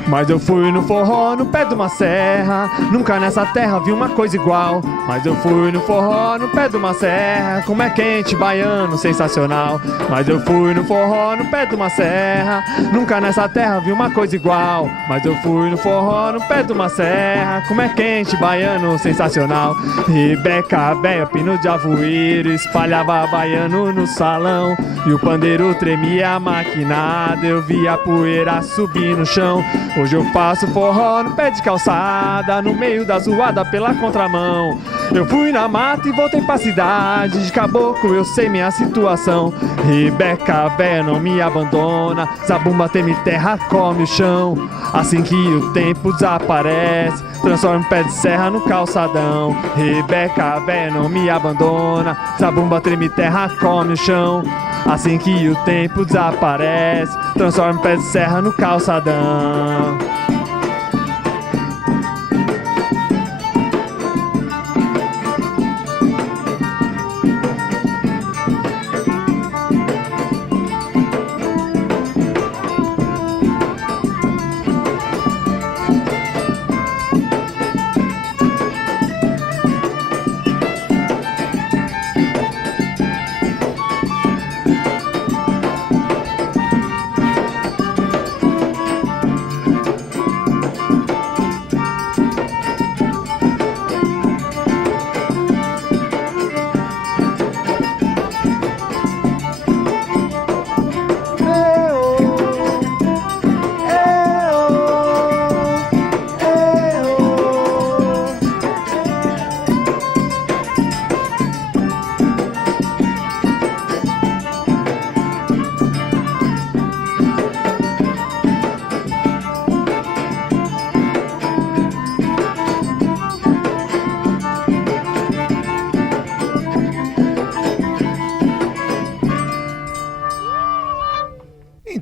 Mas eu fui no forró, no pé de uma serra, nunca nessa terra vi uma coisa igual. Mas eu fui no forró, no pé de uma serra, como é quente, baiano, sensacional. Mas eu fui no forró, no pé de uma serra, nunca nessa terra vi uma coisa igual. Mas eu fui no forró, no pé de uma serra, como é quente, baiano, sensacional. Rebeca, Béia, pino de avoeiro, espalhava baiano no salão. E o pandeiro tremia a maquinada, eu via a poeira subir no chão. Hoje eu faço forró no pé de calçada, no meio da zoada pela contramão. Eu fui na mata e voltei pra cidade, de caboclo eu sei minha situação. Rebeca, Béia, não me abandona, zabumba treme terra, come o chão. Assim que o tempo desaparece, transforma pé de serra no calçadão. Rebeca, Béia, não me abandona, zabumba treme terra, come o chão. Assim que o tempo desaparece, transforma pé de serra no calçadão.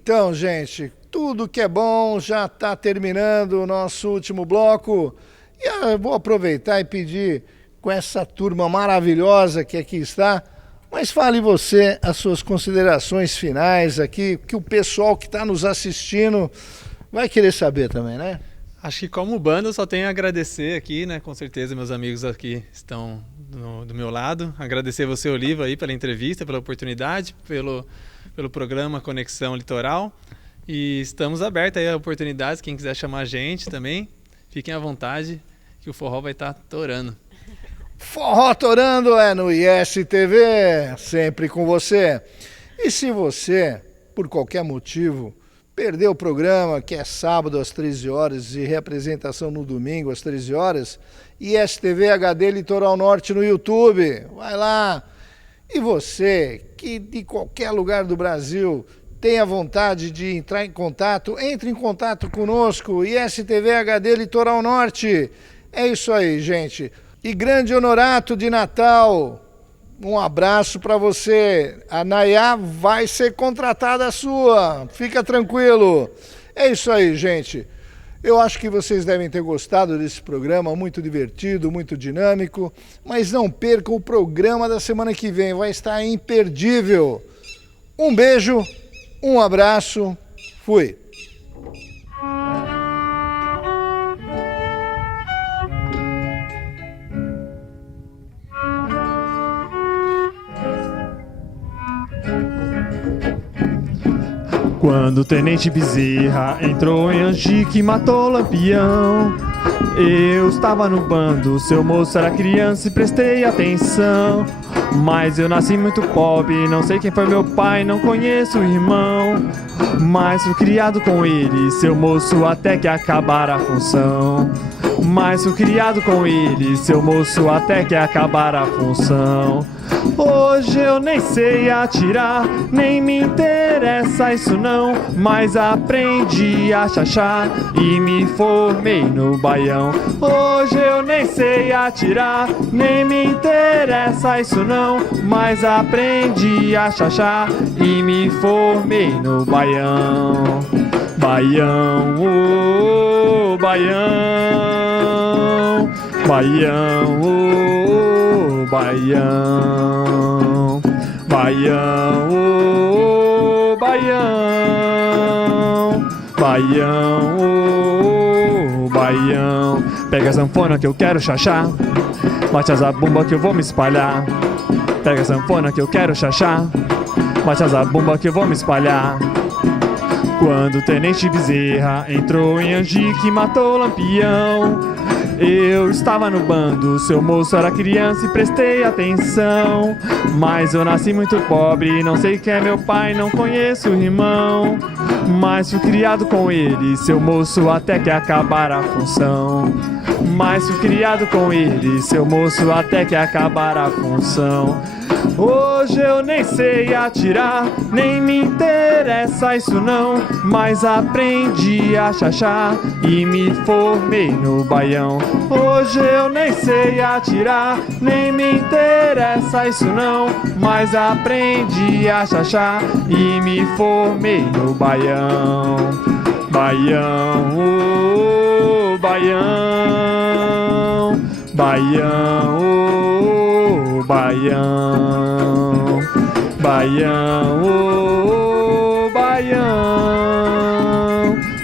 Então, gente, tudo que é bom já está terminando o nosso último bloco. E eu vou aproveitar e pedir com essa turma maravilhosa que aqui está, mas fale você as suas considerações finais aqui, que o pessoal que está nos assistindo vai querer saber também, né? Acho que como banda eu só tenho a agradecer aqui, né? Com certeza meus amigos aqui estão do meu lado. Agradecer você, Oliva, aí pela entrevista, pela oportunidade, pelo programa Conexão Litoral. E estamos abertos aí a oportunidades, quem quiser chamar a gente também, fiquem à vontade, que o forró vai estar torando. Forró torando é no ISTV, sempre com você. E se você, por qualquer motivo, perdeu o programa, que é sábado às 13 horas e reapresentação no domingo às 13 horas, ISTV HD Litoral Norte no YouTube, vai lá. E você, que de qualquer lugar do Brasil tenha vontade de entrar em contato, entre em contato conosco, ISTV HD Litoral Norte. É isso aí, gente. E grande honorato de Natal. Um abraço para você. A Nayá vai ser contratada sua. Fica tranquilo. É isso aí, gente. Eu acho que vocês devem ter gostado desse programa, muito divertido, muito dinâmico. Mas não percam o programa da semana que vem, vai estar imperdível. Um beijo, um abraço, fui. Quando o Tenente Bezerra entrou em Angique e matou Lampião, eu estava no bando, seu moço era criança e prestei atenção. Mas eu nasci muito pobre, não sei quem foi meu pai, não conheço o irmão. Mas fui criado com ele, seu moço, até que acabar a função. Mas fui criado com ele, seu moço, até que acabar a função. Hoje eu nem sei atirar, nem me interessa isso não, mas aprendi a chachar e me formei no baião. Hoje eu nem sei atirar, nem me interessa isso não, mas aprendi a chachar e me formei no baião. Baião, oh, baião, baião, oh, baião, baião, oh, baião, baião, oh, baião. Pega a sanfona que eu quero chachar, bate a zabumba que eu vou me espalhar. Pega a sanfona que eu quero chachar, bate a zabumba que eu vou me espalhar. Quando o Tenente Bezerra entrou em Angique e matou Lampião, eu estava no bando, seu moço era criança e prestei atenção. Mas eu nasci muito pobre, não sei quem é meu pai, não conheço o irmão. Mas fui criado com ele, seu moço, até que acabar a função. Mas fui criado com ele, seu moço, até que acabar a função. Hoje eu nem sei atirar, nem me interessa isso não, mas aprendi a chachar e me formei no baião. Hoje eu nem sei atirar, nem me interessa isso não, mas aprendi a chachar e me formei no baião. Baião, oh, baião, baião, oh, baião, baião, oh, baião,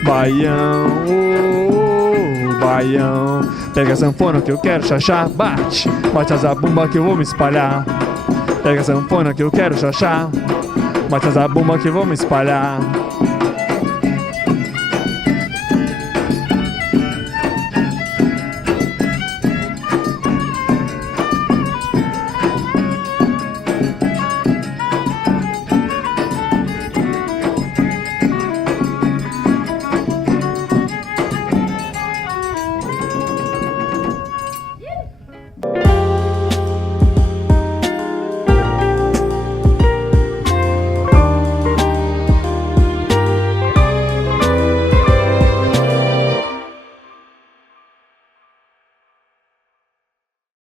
baião, oh, baião. Pega a sanfona que eu quero chachar, bate, bate a zabumba que eu vou me espalhar. Pega a sanfona que eu quero chachar, bate a zabumba que eu vou me espalhar.